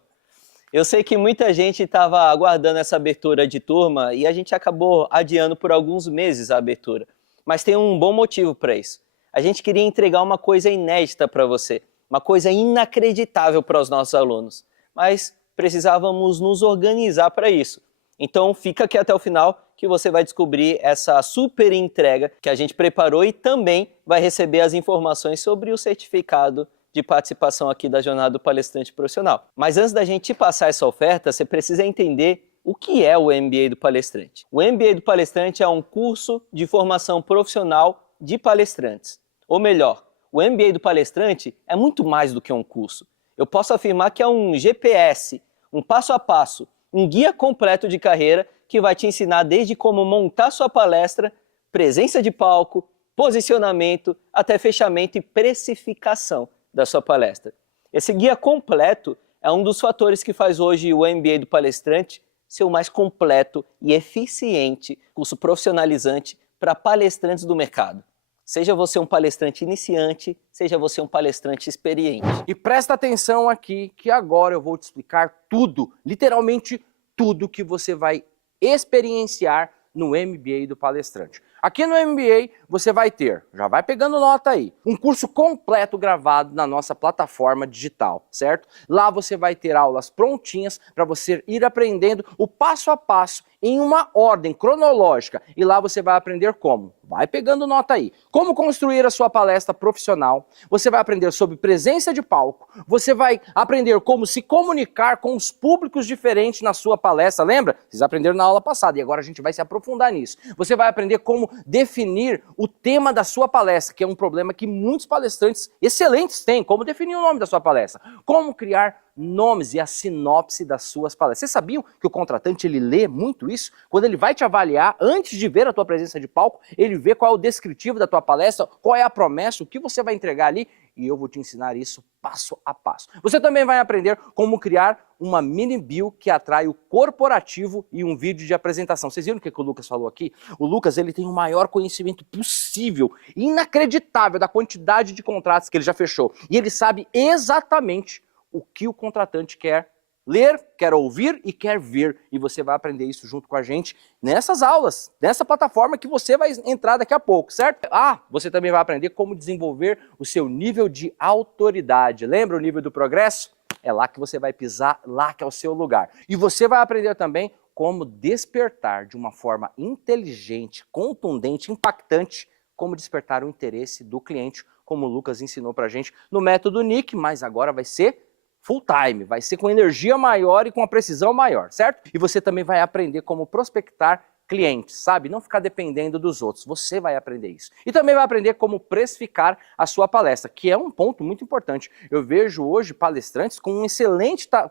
Eu sei que muita gente estava aguardando essa abertura de turma e a gente acabou adiando por alguns meses a abertura. Mas tem um bom motivo para isso. A gente queria entregar uma coisa inédita para você, uma coisa inacreditável para os nossos alunos, mas precisávamos nos organizar para isso. Então fica aqui até o final que você vai descobrir essa super entrega que a gente preparou e também vai receber as informações sobre o certificado de participação aqui da Jornada do Palestrante Profissional. Mas antes da gente te passar essa oferta, você precisa entender o que é o MBA do Palestrante. O MBA do Palestrante é um curso de formação profissional de palestrantes. Ou melhor, o MBA do Palestrante é muito mais do que um curso. Eu posso afirmar que é um GPS, um passo a passo, um guia completo de carreira que vai te ensinar desde como montar sua palestra, presença de palco, posicionamento, até fechamento e precificação da sua palestra. Esse guia completo é um dos fatores que faz hoje o MBA do Palestrante ser o mais completo e eficiente curso profissionalizante para palestrantes do mercado. Seja você um palestrante iniciante, seja você um palestrante experiente. E presta atenção aqui que agora eu vou te explicar tudo, literalmente tudo que você vai experienciar no MBA do Palestrante. Aqui no MBA você vai ter, já vai pegando nota aí, um curso completo gravado na nossa plataforma digital, certo? Lá você vai ter aulas prontinhas para você ir aprendendo o passo a passo em uma ordem cronológica. E lá você vai aprender como? Vai pegando nota aí. Como construir a sua palestra profissional, você vai aprender sobre presença de palco, você vai aprender como se comunicar com os públicos diferentes na sua palestra, lembra? Vocês aprenderam na aula passada e agora a gente vai se aprofundar nisso. Você vai aprender como definir o tema da sua palestra, que é um problema que muitos palestrantes excelentes têm, como definir o nome da sua palestra, como criar nomes e a sinopse das suas palestras. Vocês sabiam que o contratante ele lê muito isso? Quando ele vai te avaliar, antes de ver a tua presença de palco, ele vê qual é o descritivo da tua palestra, qual é a promessa, o que você vai entregar ali, e eu vou te ensinar isso passo a passo. Você também vai aprender como criar uma mini bio que atrai o corporativo e um vídeo de apresentação. Vocês viram o que o Lucas falou aqui? O Lucas ele tem o maior conhecimento possível, inacreditável da quantidade de contratos que ele já fechou. E ele sabe exatamente o que o contratante quer ler, quer ouvir e quer ver. E você vai aprender isso junto com a gente nessas aulas, nessa plataforma que você vai entrar daqui a pouco, certo? Você também vai aprender como desenvolver o seu nível de autoridade. Lembra o nível do progresso? É lá que você vai pisar, lá que é o seu lugar. E você vai aprender também como despertar de uma forma inteligente, contundente, impactante, como despertar o interesse do cliente, como o Lucas ensinou pra gente no método NIC, mas agora vai ser full time, vai ser com energia maior e com a precisão maior, certo? E você também vai aprender como prospectar clientes, sabe? Não ficar dependendo dos outros, você vai aprender isso. E também vai aprender como precificar a sua palestra, que é um ponto muito importante. Eu vejo hoje palestrantes com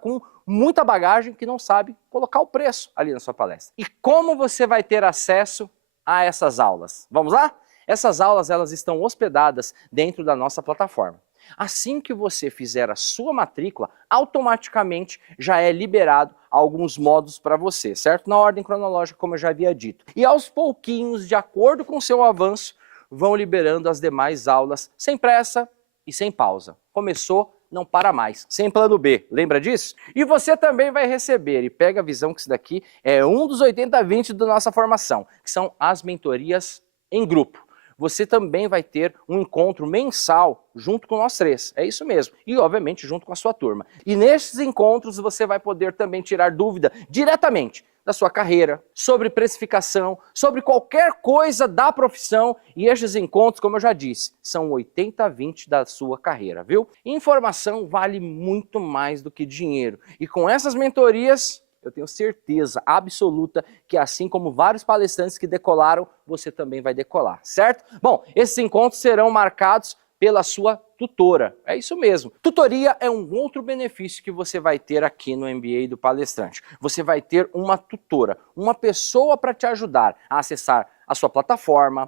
com muita bagagem que não sabe colocar o preço ali na sua palestra. E como você vai ter acesso a essas aulas? Vamos lá? Essas aulas elas estão hospedadas dentro da nossa plataforma. Assim que você fizer a sua matrícula, automaticamente já é liberado alguns módulos para você, certo? Na ordem cronológica, como eu já havia dito. E aos pouquinhos, de acordo com o seu avanço, vão liberando as demais aulas sem pressa e sem pausa. Começou, não para mais, sem plano B, lembra disso? E você também vai receber, e pega a visão que isso daqui é um dos 80-20 da nossa formação, que são as mentorias em grupo. Você também vai ter um encontro mensal junto com nós três, é isso mesmo, e obviamente junto com a sua turma. E nesses encontros você vai poder também tirar dúvida diretamente da sua carreira, sobre precificação, sobre qualquer coisa da profissão, e estes encontros, como eu já disse, são 80-20 da sua carreira, viu? Informação vale muito mais do que dinheiro, e com essas mentorias eu tenho certeza absoluta que assim como vários palestrantes que decolaram, você também vai decolar, certo? Bom, esses encontros serão marcados pela sua tutora, é isso mesmo. Tutoria é um outro benefício que você vai ter aqui no MBA do Palestrante. Você vai ter uma tutora, uma pessoa para te ajudar a acessar a sua plataforma,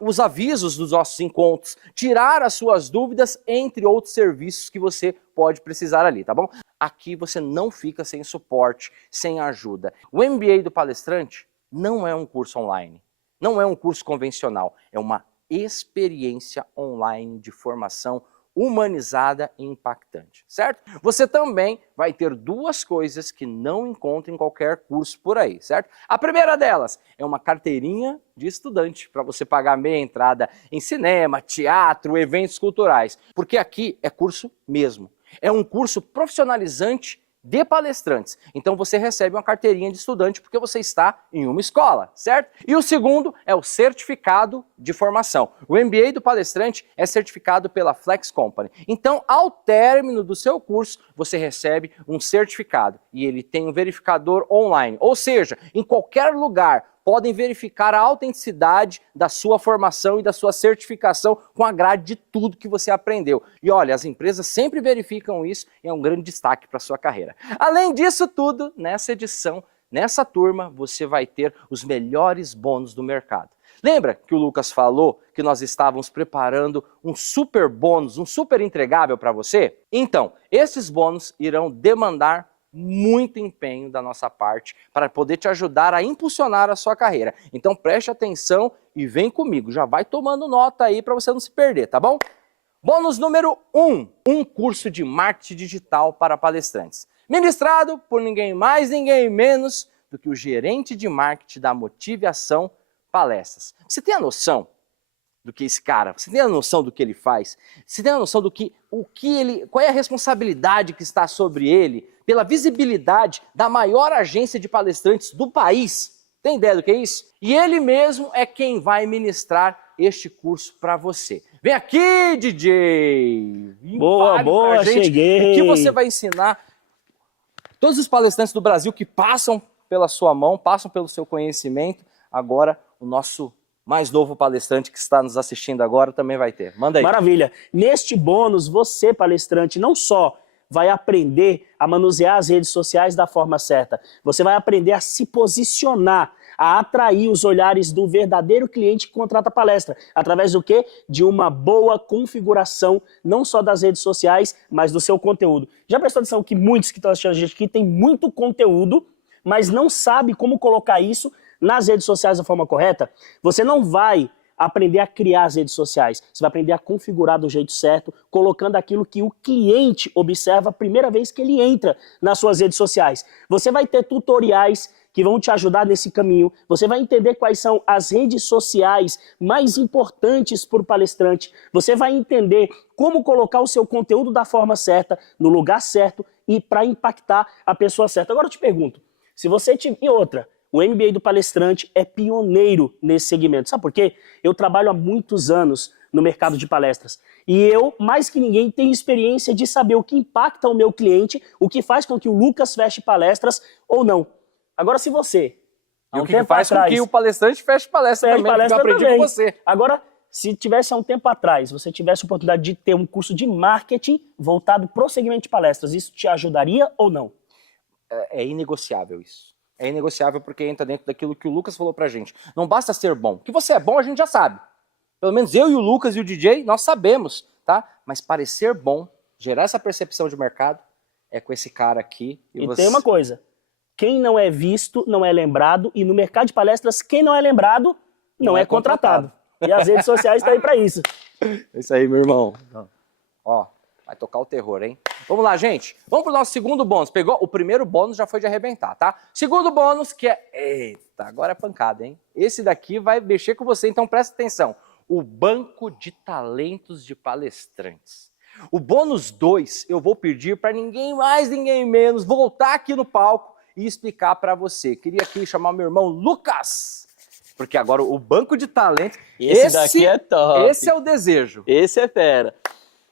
os avisos dos nossos encontros, tirar as suas dúvidas, entre outros serviços que você pode precisar ali, tá bom? Aqui você não fica sem suporte, sem ajuda. O MBA do Palestrante não é um curso online, não é um curso convencional, é uma experiência online de formação humanizada e impactante, certo? Você também vai ter duas coisas que não encontra em qualquer curso por aí, certo? A primeira delas é uma carteirinha de estudante para você pagar meia entrada em cinema, teatro, eventos culturais, porque aqui é curso mesmo. É um curso profissionalizante de palestrantes. Então você recebe uma carteirinha de estudante porque você está em uma escola, certo? E o segundo é o certificado de formação. O MBA do Palestrante é certificado pela Flex Company. Então, ao término do seu curso, você recebe um certificado e ele tem um verificador online. Ou seja, em qualquer lugar, podem verificar a autenticidade da sua formação e da sua certificação com a grade de tudo que você aprendeu. E olha, as empresas sempre verificam isso e é um grande destaque para a sua carreira. Além disso tudo, nessa edição, nessa turma, você vai ter os melhores bônus do mercado. Lembra que o Lucas falou que nós estávamos preparando um super bônus, um super entregável para você? Então, esses bônus irão demandar muito empenho da nossa parte para poder te ajudar a impulsionar a sua carreira. Então preste atenção e vem comigo, já vai tomando nota aí para você não se perder, tá bom? Bônus número 1, um curso de marketing digital para palestrantes, ministrado por ninguém mais, ninguém menos do que o gerente de marketing da Motivação palestras. Você tem a noção do que esse cara, você tem a noção do que ele faz? Você tem a noção do que, qual é a responsabilidade que está sobre ele pela visibilidade da maior agência de palestrantes do país? Tem ideia do que é isso? E ele mesmo é quem vai ministrar este curso para você. Vem aqui, DJ! Boa, boa, cheguei! O que você vai ensinar todos os palestrantes do Brasil que passam pela sua mão, passam pelo seu conhecimento, agora o nosso mais novo palestrante que está nos assistindo agora também vai ter. Manda aí. Maravilha. Neste bônus, você, palestrante, não só vai aprender a manusear as redes sociais da forma certa, você vai aprender a se posicionar, a atrair os olhares do verdadeiro cliente que contrata palestra. Através do quê? De uma boa configuração, não só das redes sociais, mas do seu conteúdo. Já prestou atenção que muitos que estão assistindo a gente aqui têm muito conteúdo, mas não sabe como colocar isso nas redes sociais da forma correta? Você não vai aprender a criar as redes sociais, você vai aprender a configurar do jeito certo, colocando aquilo que o cliente observa a primeira vez que ele entra nas suas redes sociais. Você vai ter tutoriais que vão te ajudar nesse caminho, você vai entender quais são as redes sociais mais importantes para o palestrante, você vai entender como colocar o seu conteúdo da forma certa, no lugar certo e para impactar a pessoa certa. Agora eu te pergunto, se você tiver... E outra, o MBA do Palestrante é pioneiro nesse segmento. Sabe por quê? Eu trabalho há muitos anos no mercado de palestras. E eu, mais que ninguém, tenho experiência de saber o que impacta o meu cliente, o que faz com que o Lucas feche palestras ou não. Agora, se você... E o que faz com que o palestrante feche palestra também, porque eu aprendi com você. Agora, se tivesse há um tempo atrás, você tivesse a oportunidade de ter um curso de marketing voltado para o segmento de palestras, isso te ajudaria ou não? É inegociável isso. É inegociável porque entra dentro daquilo que o Lucas falou pra gente. Não basta ser bom. Que você é bom, a gente já sabe. Pelo menos eu e o Lucas e o DJ, nós sabemos, tá? Mas parecer bom, gerar essa percepção de mercado, é com esse cara aqui. E tem uma coisa, quem não é visto, não é lembrado, e no mercado de palestras, quem não é lembrado, não é contratado. E as redes sociais estão aí pra isso. É isso aí, meu irmão. Ó, vai tocar o terror, hein? Vamos lá, gente. Vamos pro nosso segundo bônus. Pegou? O primeiro bônus já foi de arrebentar, tá? Segundo bônus que é... Eita, agora é pancada, hein? Esse daqui vai mexer com você, então presta atenção. O banco de talentos de palestrantes. O bônus 2 eu vou pedir para ninguém mais, ninguém menos, voltar aqui no palco e explicar para você. Queria aqui chamar o meu irmão Lucas, porque agora o banco de talentos... Esse daqui é top. Esse é o desejo. Esse é fera.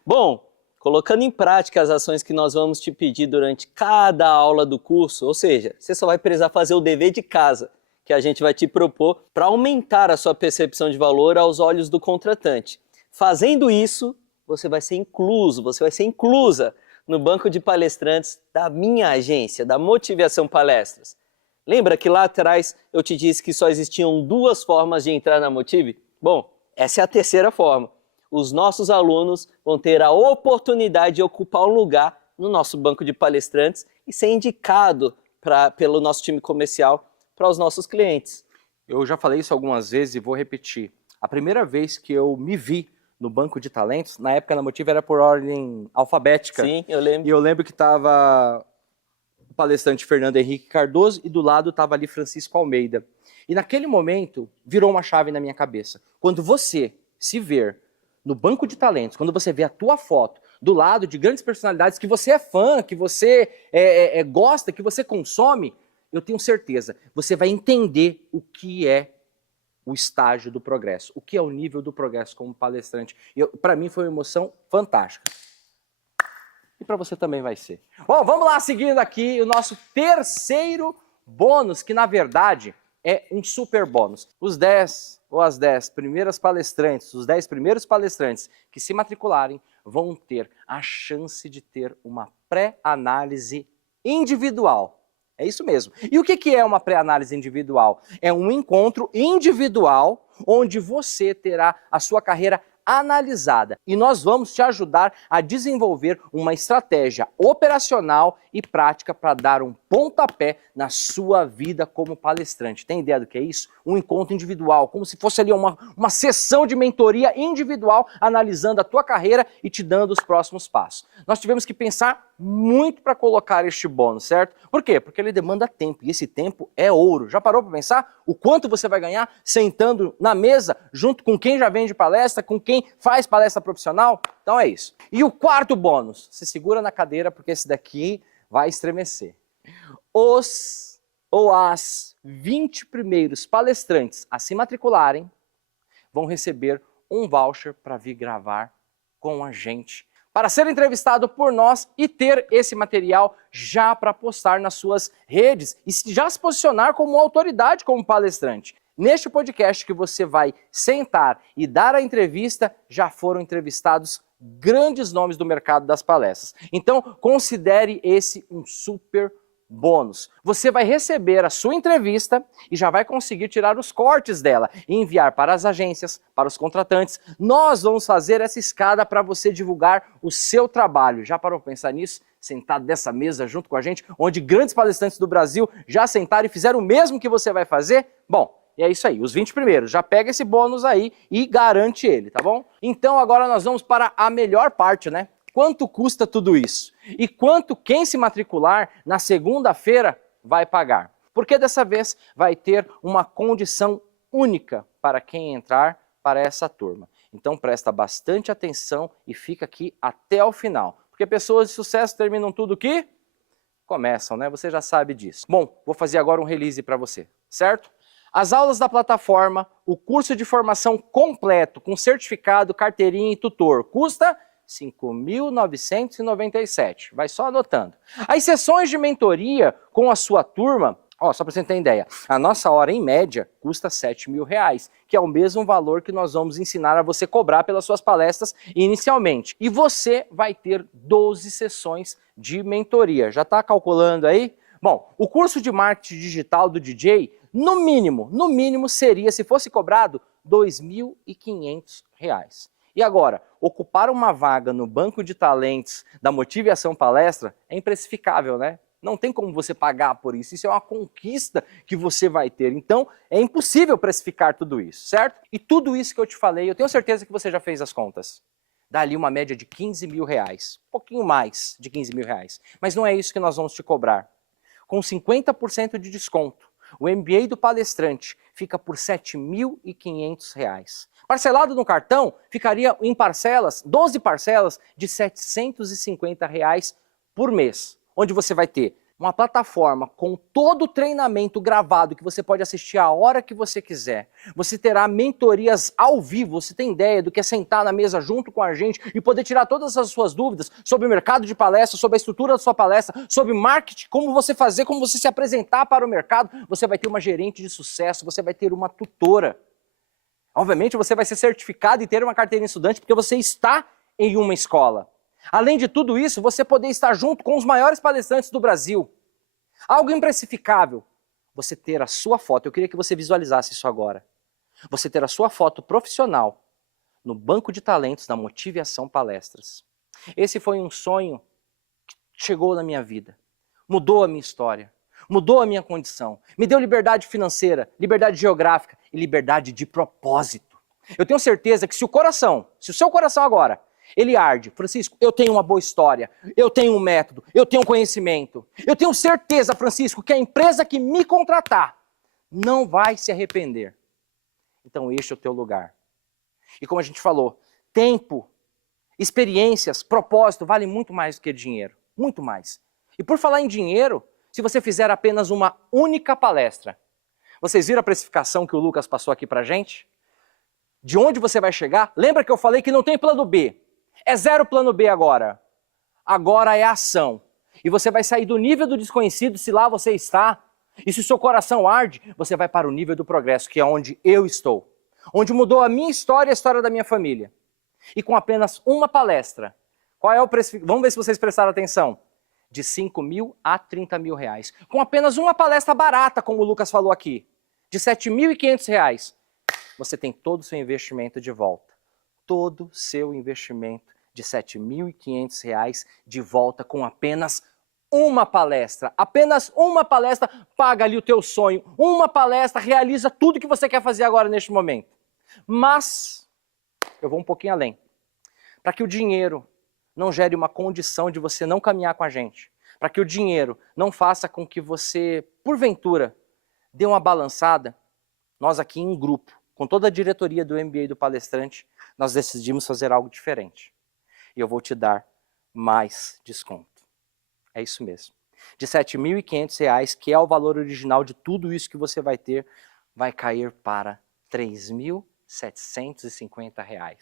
Bom... Colocando em prática as ações que nós vamos te pedir durante cada aula do curso, ou seja, você só vai precisar fazer o dever de casa que a gente vai te propor para aumentar a sua percepção de valor aos olhos do contratante. Fazendo isso, você vai ser incluso, você vai ser inclusa no banco de palestrantes da minha agência, da Motivação Palestras. Lembra que lá atrás eu te disse que só existiam 2 formas de entrar na Motive? Bom, essa é a terceira forma. Os nossos alunos vão ter a oportunidade de ocupar um lugar no nosso banco de palestrantes e ser indicado pelo nosso time comercial para os nossos clientes. Eu já falei isso algumas vezes e vou repetir. A primeira vez que eu me vi no banco de talentos, na época na Motive era por ordem alfabética. Sim, eu lembro. E eu lembro que estava o palestrante Fernando Henrique Cardoso e do lado estava ali Francisco Almeida. E naquele momento virou uma chave na minha cabeça. Quando você se ver no banco de talentos, quando você vê a tua foto do lado de grandes personalidades que você é fã, que você gosta, que você consome, eu tenho certeza, você vai entender o que é o estágio do progresso, o que é o nível do progresso como palestrante. Para mim foi uma emoção fantástica. E para você também vai ser. Bom, vamos lá, seguindo aqui o nosso terceiro bônus, que na verdade é um super bônus. Os 10 ou as 10 primeiras palestrantes, os 10 primeiros palestrantes que se matricularem vão ter a chance de ter uma pré-análise individual. É isso mesmo. E o que é uma pré-análise individual? É um encontro individual onde você terá a sua carreira analisada e nós vamos te ajudar a desenvolver uma estratégia operacional e prática para dar um pontapé na sua vida como palestrante. Tem ideia do que é isso? Um encontro individual, como se fosse ali uma sessão de mentoria individual, analisando a tua carreira e te dando os próximos passos. Nós tivemos que pensar muito para colocar este bônus, certo? Por quê? Porque ele demanda tempo e esse tempo é ouro. Já parou para pensar o quanto você vai ganhar sentando na mesa junto com quem já vende palestra, com quem faz palestra profissional? Então é isso. E o quarto bônus, se segura na cadeira porque esse daqui vai estremecer. Os ou as 20 primeiros palestrantes a se matricularem vão receber um voucher para vir gravar com a gente, para ser entrevistado por nós e ter esse material já para postar nas suas redes e já se posicionar como autoridade, como palestrante. Neste podcast que você vai sentar e dar a entrevista, já foram entrevistados grandes nomes do mercado das palestras. Então, considere esse um super bônus. Você vai receber a sua entrevista e já vai conseguir tirar os cortes dela e enviar para as agências, para os contratantes. Nós vamos fazer essa escada para você divulgar o seu trabalho. Já parou para pensar nisso? Sentado dessa mesa junto com a gente, onde grandes palestrantes do Brasil já sentaram e fizeram o mesmo que você vai fazer? Bom, e é isso aí, os 20 primeiros. Já pega esse bônus aí e garante ele, tá bom? Então agora nós vamos para a melhor parte, né? Quanto custa tudo isso? E quanto quem se matricular na segunda-feira vai pagar? Porque dessa vez vai ter uma condição única para quem entrar para essa turma. Então presta bastante atenção e fica aqui até o final. Porque pessoas de sucesso terminam tudo que começam, né? Você já sabe disso. Bom, vou fazer agora um release para você, certo? As aulas da plataforma, o curso de formação completo com certificado, carteirinha e tutor, custa R$ 5.997. Vai só anotando. As sessões de mentoria com a sua turma, ó, só para você ter ideia, a nossa hora em média custa R$ 7.000, que é o mesmo valor que nós vamos ensinar a você cobrar pelas suas palestras inicialmente. E você vai ter 12 sessões de mentoria. Já está calculando aí? Bom, o curso de marketing digital do DJ, no mínimo seria, se fosse cobrado, R$ 2.500. E agora, ocupar uma vaga no banco de talentos da Motive Ação Palestra é imprecificável, né? Não tem como você pagar por isso, isso é uma conquista que você vai ter. Então, é impossível precificar tudo isso, certo? E tudo isso que eu te falei, eu tenho certeza que você já fez as contas. Dá ali uma média de R$ 15.000, um pouquinho mais de R$ 15.000. Mas não é isso que nós vamos te cobrar. Com 50% de desconto, o MBA do palestrante fica por R$ 7.500. Parcelado no cartão, ficaria em parcelas, 12 parcelas de R$ 750 por mês, onde você vai ter uma plataforma com todo o treinamento gravado que você pode assistir a hora que você quiser. Você terá mentorias ao vivo, você tem ideia do que é sentar na mesa junto com a gente e poder tirar todas as suas dúvidas sobre o mercado de palestra, sobre a estrutura da sua palestra, sobre marketing, como você fazer, como você se apresentar para o mercado. Você vai ter uma gerente de sucesso, você vai ter uma tutora. Obviamente você vai ser certificado e ter uma carteirinha estudante porque você está em uma escola. Além de tudo isso, você poder estar junto com os maiores palestrantes do Brasil. Algo imprecificável. Você ter a sua foto, eu queria que você visualizasse isso agora. Você ter a sua foto profissional no banco de talentos da Motive Ação Palestras. Esse foi um sonho que chegou na minha vida. Mudou a minha história. Mudou a minha condição. Me deu liberdade financeira, liberdade geográfica e liberdade de propósito. Eu tenho certeza que se o seu coração agora, ele arde. Francisco, eu tenho uma boa história, eu tenho um método, eu tenho um conhecimento. Eu tenho certeza, Francisco, que a empresa que me contratar não vai se arrepender. Então este é o teu lugar. E como a gente falou, tempo, experiências, propósito, valem muito mais do que dinheiro. Muito mais. E por falar em dinheiro, se você fizer apenas uma única palestra, vocês viram a precificação que o Lucas passou aqui pra gente? De onde você vai chegar? Lembra que eu falei que não tem plano B? É zero plano B agora. Agora é ação. E você vai sair do nível do desconhecido, se lá você está. E se o seu coração arde, você vai para o nível do progresso, que é onde eu estou. Onde mudou a minha história e a história da minha família. E com apenas uma palestra. Qual é o preço? Vamos ver se vocês prestaram atenção. De 5.000 a 30.000 reais. Com apenas uma palestra barata, como o Lucas falou aqui. De 7.500 reais. Você tem todo o seu investimento de volta. todo o seu investimento de R$ 7.500 de volta com apenas uma palestra. Apenas uma palestra paga ali o teu sonho. Uma palestra realiza tudo que você quer fazer agora neste momento. Mas eu vou um pouquinho além. Para que o dinheiro não gere uma condição de você não caminhar com a gente. Para que o dinheiro não faça com que você, porventura, dê uma balançada, nós aqui em grupo, com toda a diretoria do MBA do Palestrante, nós decidimos fazer algo diferente. E eu vou te dar mais desconto. É isso mesmo. De R$ 7.500, que é o valor original de tudo isso que você vai ter, vai cair para R$ 3.750.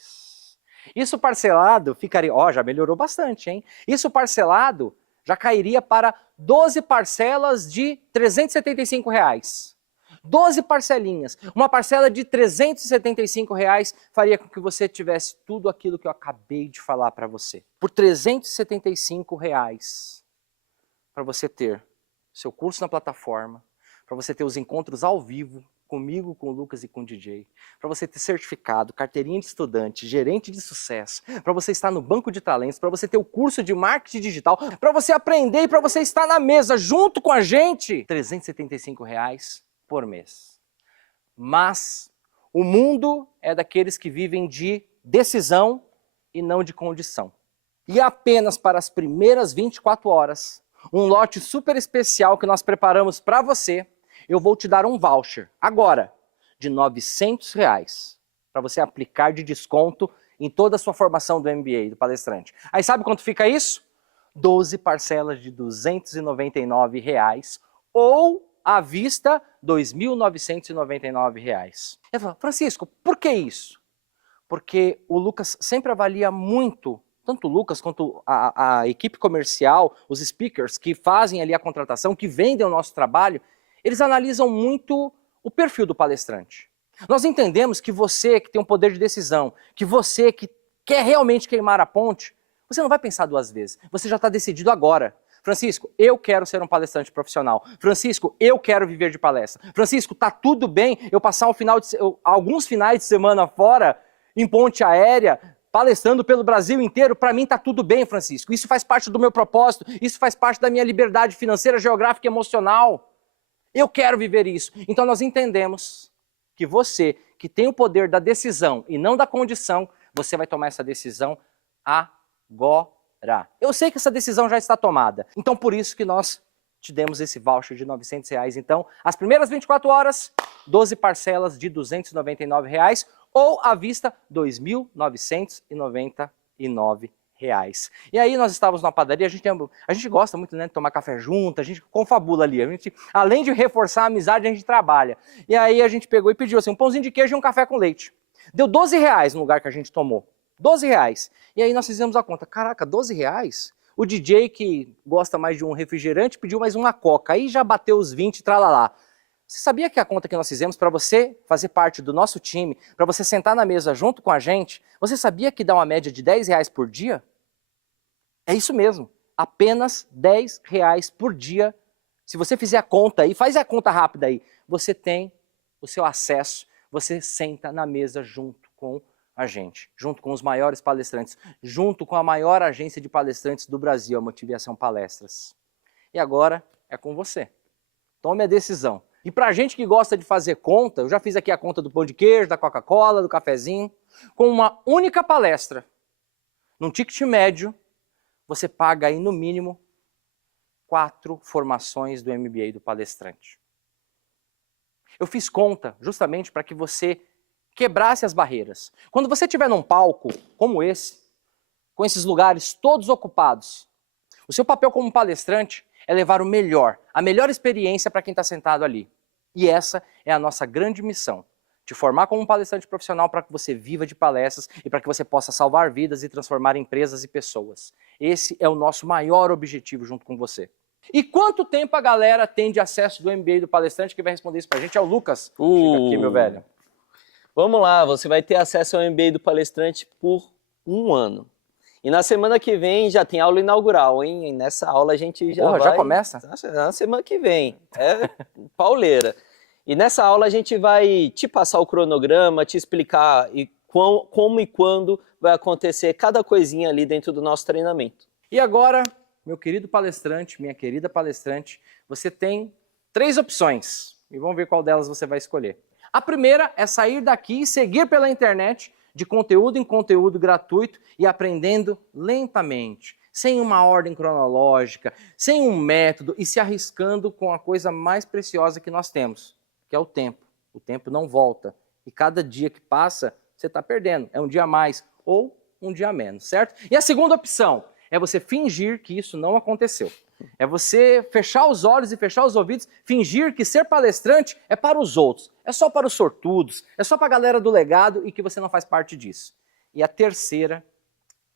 Isso parcelado ficaria... Ó, já melhorou bastante, hein? Isso parcelado já cairia para 12 parcelas de R$ 375. 12 parcelinhas. Uma parcela de R$ 375 faria com que você tivesse tudo aquilo que eu acabei de falar para você. Por R$ 375, para você ter seu curso na plataforma, para você ter os encontros ao vivo, comigo, com o Lucas e com o DJ, para você ter certificado, carteirinha de estudante, gerente de sucesso, para você estar no banco de talentos, para você ter o curso de marketing digital, para você aprender e para você estar na mesa junto com a gente, R$ 375 por mês. Mas o mundo é daqueles que vivem de decisão e não de condição. E apenas para as primeiras 24 horas, um lote super especial que nós preparamos para você, eu vou te dar um voucher, agora, de R$ 900, para você aplicar de desconto em toda a sua formação do MBA, do palestrante. Aí sabe quanto fica isso? 12 parcelas de R$ 299, ou à vista, R$ 2.999. Eu falo, Francisco, por que isso? Porque o Lucas sempre avalia muito, tanto o Lucas quanto a equipe comercial, os speakers que fazem ali a contratação, que vendem o nosso trabalho, eles analisam muito o perfil do palestrante. Nós entendemos que você que tem um poder de decisão, que você que quer realmente queimar a ponte, você não vai pensar duas vezes, você já está decidido agora. Francisco, eu quero ser um palestrante profissional. Francisco, eu quero viver de palestra. Francisco, tá tudo bem eu passar alguns finais de semana fora, em ponte aérea, palestrando pelo Brasil inteiro, para mim tá tudo bem, Francisco. Isso faz parte do meu propósito, isso faz parte da minha liberdade financeira, geográfica e emocional. Eu quero viver isso. Então nós entendemos que você, que tem o poder da decisão e não da condição, você vai tomar essa decisão agora. Eu sei que essa decisão já está tomada. Então por isso que nós te demos esse voucher de R$ 900. Então, as primeiras 24 horas, 12 parcelas de R$ 299 ou à vista R$ 2.999. E aí nós estávamos na padaria, a gente gosta muito, né, de tomar café junto, a gente confabula ali, além de reforçar a amizade, a gente trabalha. E aí a gente pegou e pediu assim, um pãozinho de queijo e um café com leite. Deu R$ 12 no lugar que a gente tomou. R$ 12. E aí nós fizemos a conta, caraca, R$ 12? O DJ que gosta mais de um refrigerante pediu mais uma coca, aí já bateu os 20, tralalá. Você sabia que a conta que nós fizemos para você fazer parte do nosso time, para você sentar na mesa junto com a gente, você sabia que dá uma média de R$ 10 por dia? É isso mesmo, apenas R$ 10 por dia. Se você fizer a conta aí, faz a conta rápida aí, você tem o seu acesso, você senta na mesa junto com a gente, junto com os maiores palestrantes, junto com a maior agência de palestrantes do Brasil, a Motivação Palestras. E agora é com você. Tome a decisão. E para a gente que gosta de fazer conta, eu já fiz aqui a conta do pão de queijo, da Coca-Cola, do cafezinho, com uma única palestra, num ticket médio, você paga aí no mínimo 4 formações do MBA do palestrante. Eu fiz conta justamente para que você quebrasse as barreiras. Quando você estiver num palco como esse, com esses lugares todos ocupados, o seu papel como palestrante é levar o melhor, a melhor experiência para quem está sentado ali. E essa é a nossa grande missão, te formar como um palestrante profissional para que você viva de palestras e para que você possa salvar vidas e transformar empresas e pessoas. Esse é o nosso maior objetivo junto com você. E quanto tempo a galera tem de acesso do MBA do palestrante? Que vai responder isso para a gente é o Lucas. Chega aqui, meu velho. Vamos lá, você vai ter acesso ao MBA do palestrante por 1 ano. E na semana que vem já tem aula inaugural, hein? E nessa aula a gente já já começa? Na semana que vem, é pauleira. E nessa aula a gente vai te passar o cronograma, te explicar como e quando vai acontecer cada coisinha ali dentro do nosso treinamento. E agora, meu querido palestrante, minha querida palestrante, você tem 3 opções e vamos ver qual delas você vai escolher. A primeira é sair daqui e seguir pela internet de conteúdo em conteúdo gratuito e aprendendo lentamente, sem uma ordem cronológica, sem um método e se arriscando com a coisa mais preciosa que nós temos, que é o tempo. O tempo não volta e cada dia que passa você está perdendo. É um dia a mais ou um dia a menos, certo? E a segunda opção é você fingir que isso não aconteceu. É você fechar os olhos e fechar os ouvidos, fingir que ser palestrante é para os outros, é só para os sortudos, é só para a galera do legado e que você não faz parte disso. E a terceira,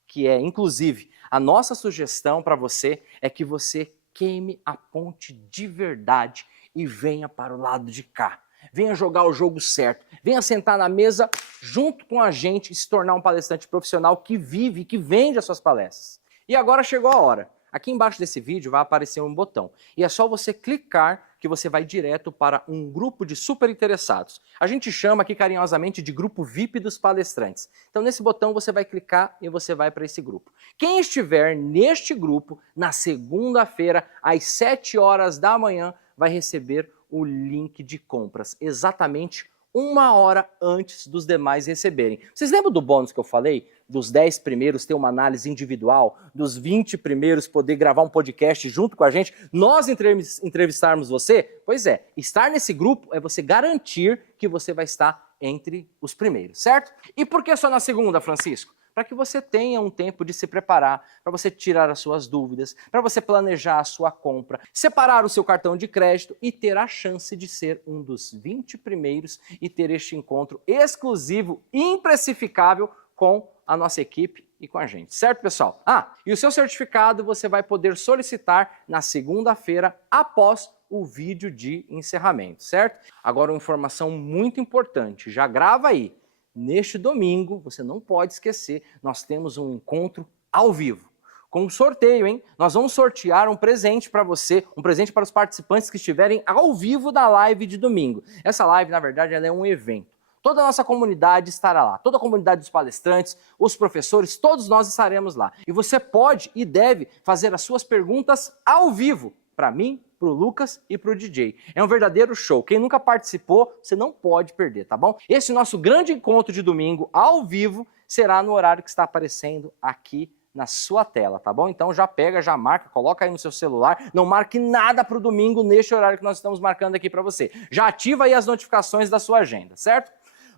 que é inclusive a nossa sugestão para você, é que você queime a ponte de verdade e venha para o lado de cá. Venha jogar o jogo certo, venha sentar na mesa junto com a gente e se tornar um palestrante profissional que vive e que vende as suas palestras. E agora chegou a hora. Aqui embaixo desse vídeo vai aparecer um botão e é só você clicar que você vai direto para um grupo de super interessados. A gente chama aqui carinhosamente de grupo VIP dos palestrantes. Então nesse botão você vai clicar e você vai para esse grupo. Quem estiver neste grupo, na segunda-feira, às 7 horas da manhã, vai receber o link de compras, exatamente 1 hora antes dos demais receberem. Vocês lembram do bônus que eu falei? Dos 10 primeiros ter uma análise individual, dos 20 primeiros poder gravar um podcast junto com a gente, nós entrevistarmos você? Pois é, estar nesse grupo é você garantir que você vai estar entre os primeiros, certo? E por que só na segunda, Francisco? Para que você tenha um tempo de se preparar, para você tirar as suas dúvidas, para você planejar a sua compra, separar o seu cartão de crédito e ter a chance de ser um dos 20 primeiros e ter este encontro exclusivo, imprecificável com a nossa equipe e com a gente, certo, pessoal? E o seu certificado você vai poder solicitar na segunda-feira após o vídeo de encerramento, certo? Agora uma informação muito importante, já grava aí. Neste domingo, você não pode esquecer, nós temos um encontro ao vivo. Com um sorteio, hein? Nós vamos sortear um presente para você, um presente para os participantes que estiverem ao vivo da live de domingo. Essa live, na verdade, ela é um evento. Toda a nossa comunidade estará lá, toda a comunidade dos palestrantes, os professores, todos nós estaremos lá. E você pode e deve fazer as suas perguntas ao vivo, para mim, para o Lucas e para o DJ. É um verdadeiro show. Quem nunca participou, você não pode perder, tá bom? Esse nosso grande encontro de domingo ao vivo será no horário que está aparecendo aqui na sua tela, tá bom? Então já pega, já marca, coloca aí no seu celular, não marque nada para o domingo neste horário que nós estamos marcando aqui para você. Já ativa aí as notificações da sua agenda, certo?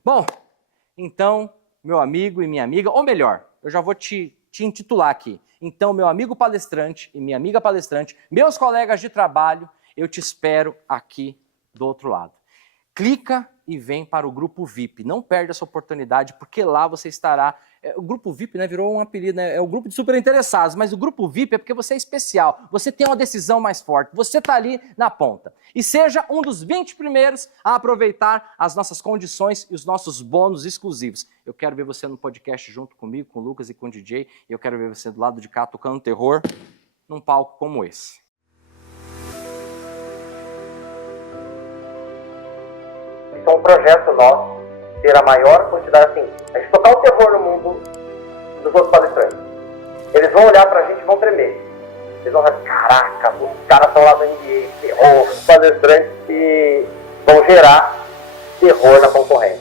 Bom, então, meu amigo e minha amiga, ou melhor, eu já vou te intitular aqui. Então, meu amigo palestrante e minha amiga palestrante, meus colegas de trabalho, eu te espero aqui do outro lado. Clica e vem para o grupo VIP. Não perde essa oportunidade, porque lá você estará... O grupo VIP, né, virou um apelido, né? É o grupo de super interessados, mas o grupo VIP é porque você é especial, você tem uma decisão mais forte, você está ali na ponta. E seja um dos 20 primeiros a aproveitar as nossas condições e os nossos bônus exclusivos. Eu quero ver você no podcast junto comigo, com o Lucas e com o DJ, e eu quero ver você do lado de cá tocando terror num palco como esse. Isso é um projeto nosso, ter a maior quantidade, assim, a gente tocar o terror no mundo dos outros palestrantes. Eles vão olhar pra gente e vão tremer. Eles vão falar, caraca, os caras estão lá no NBA, terror, palestrantes que vão gerar terror na concorrência.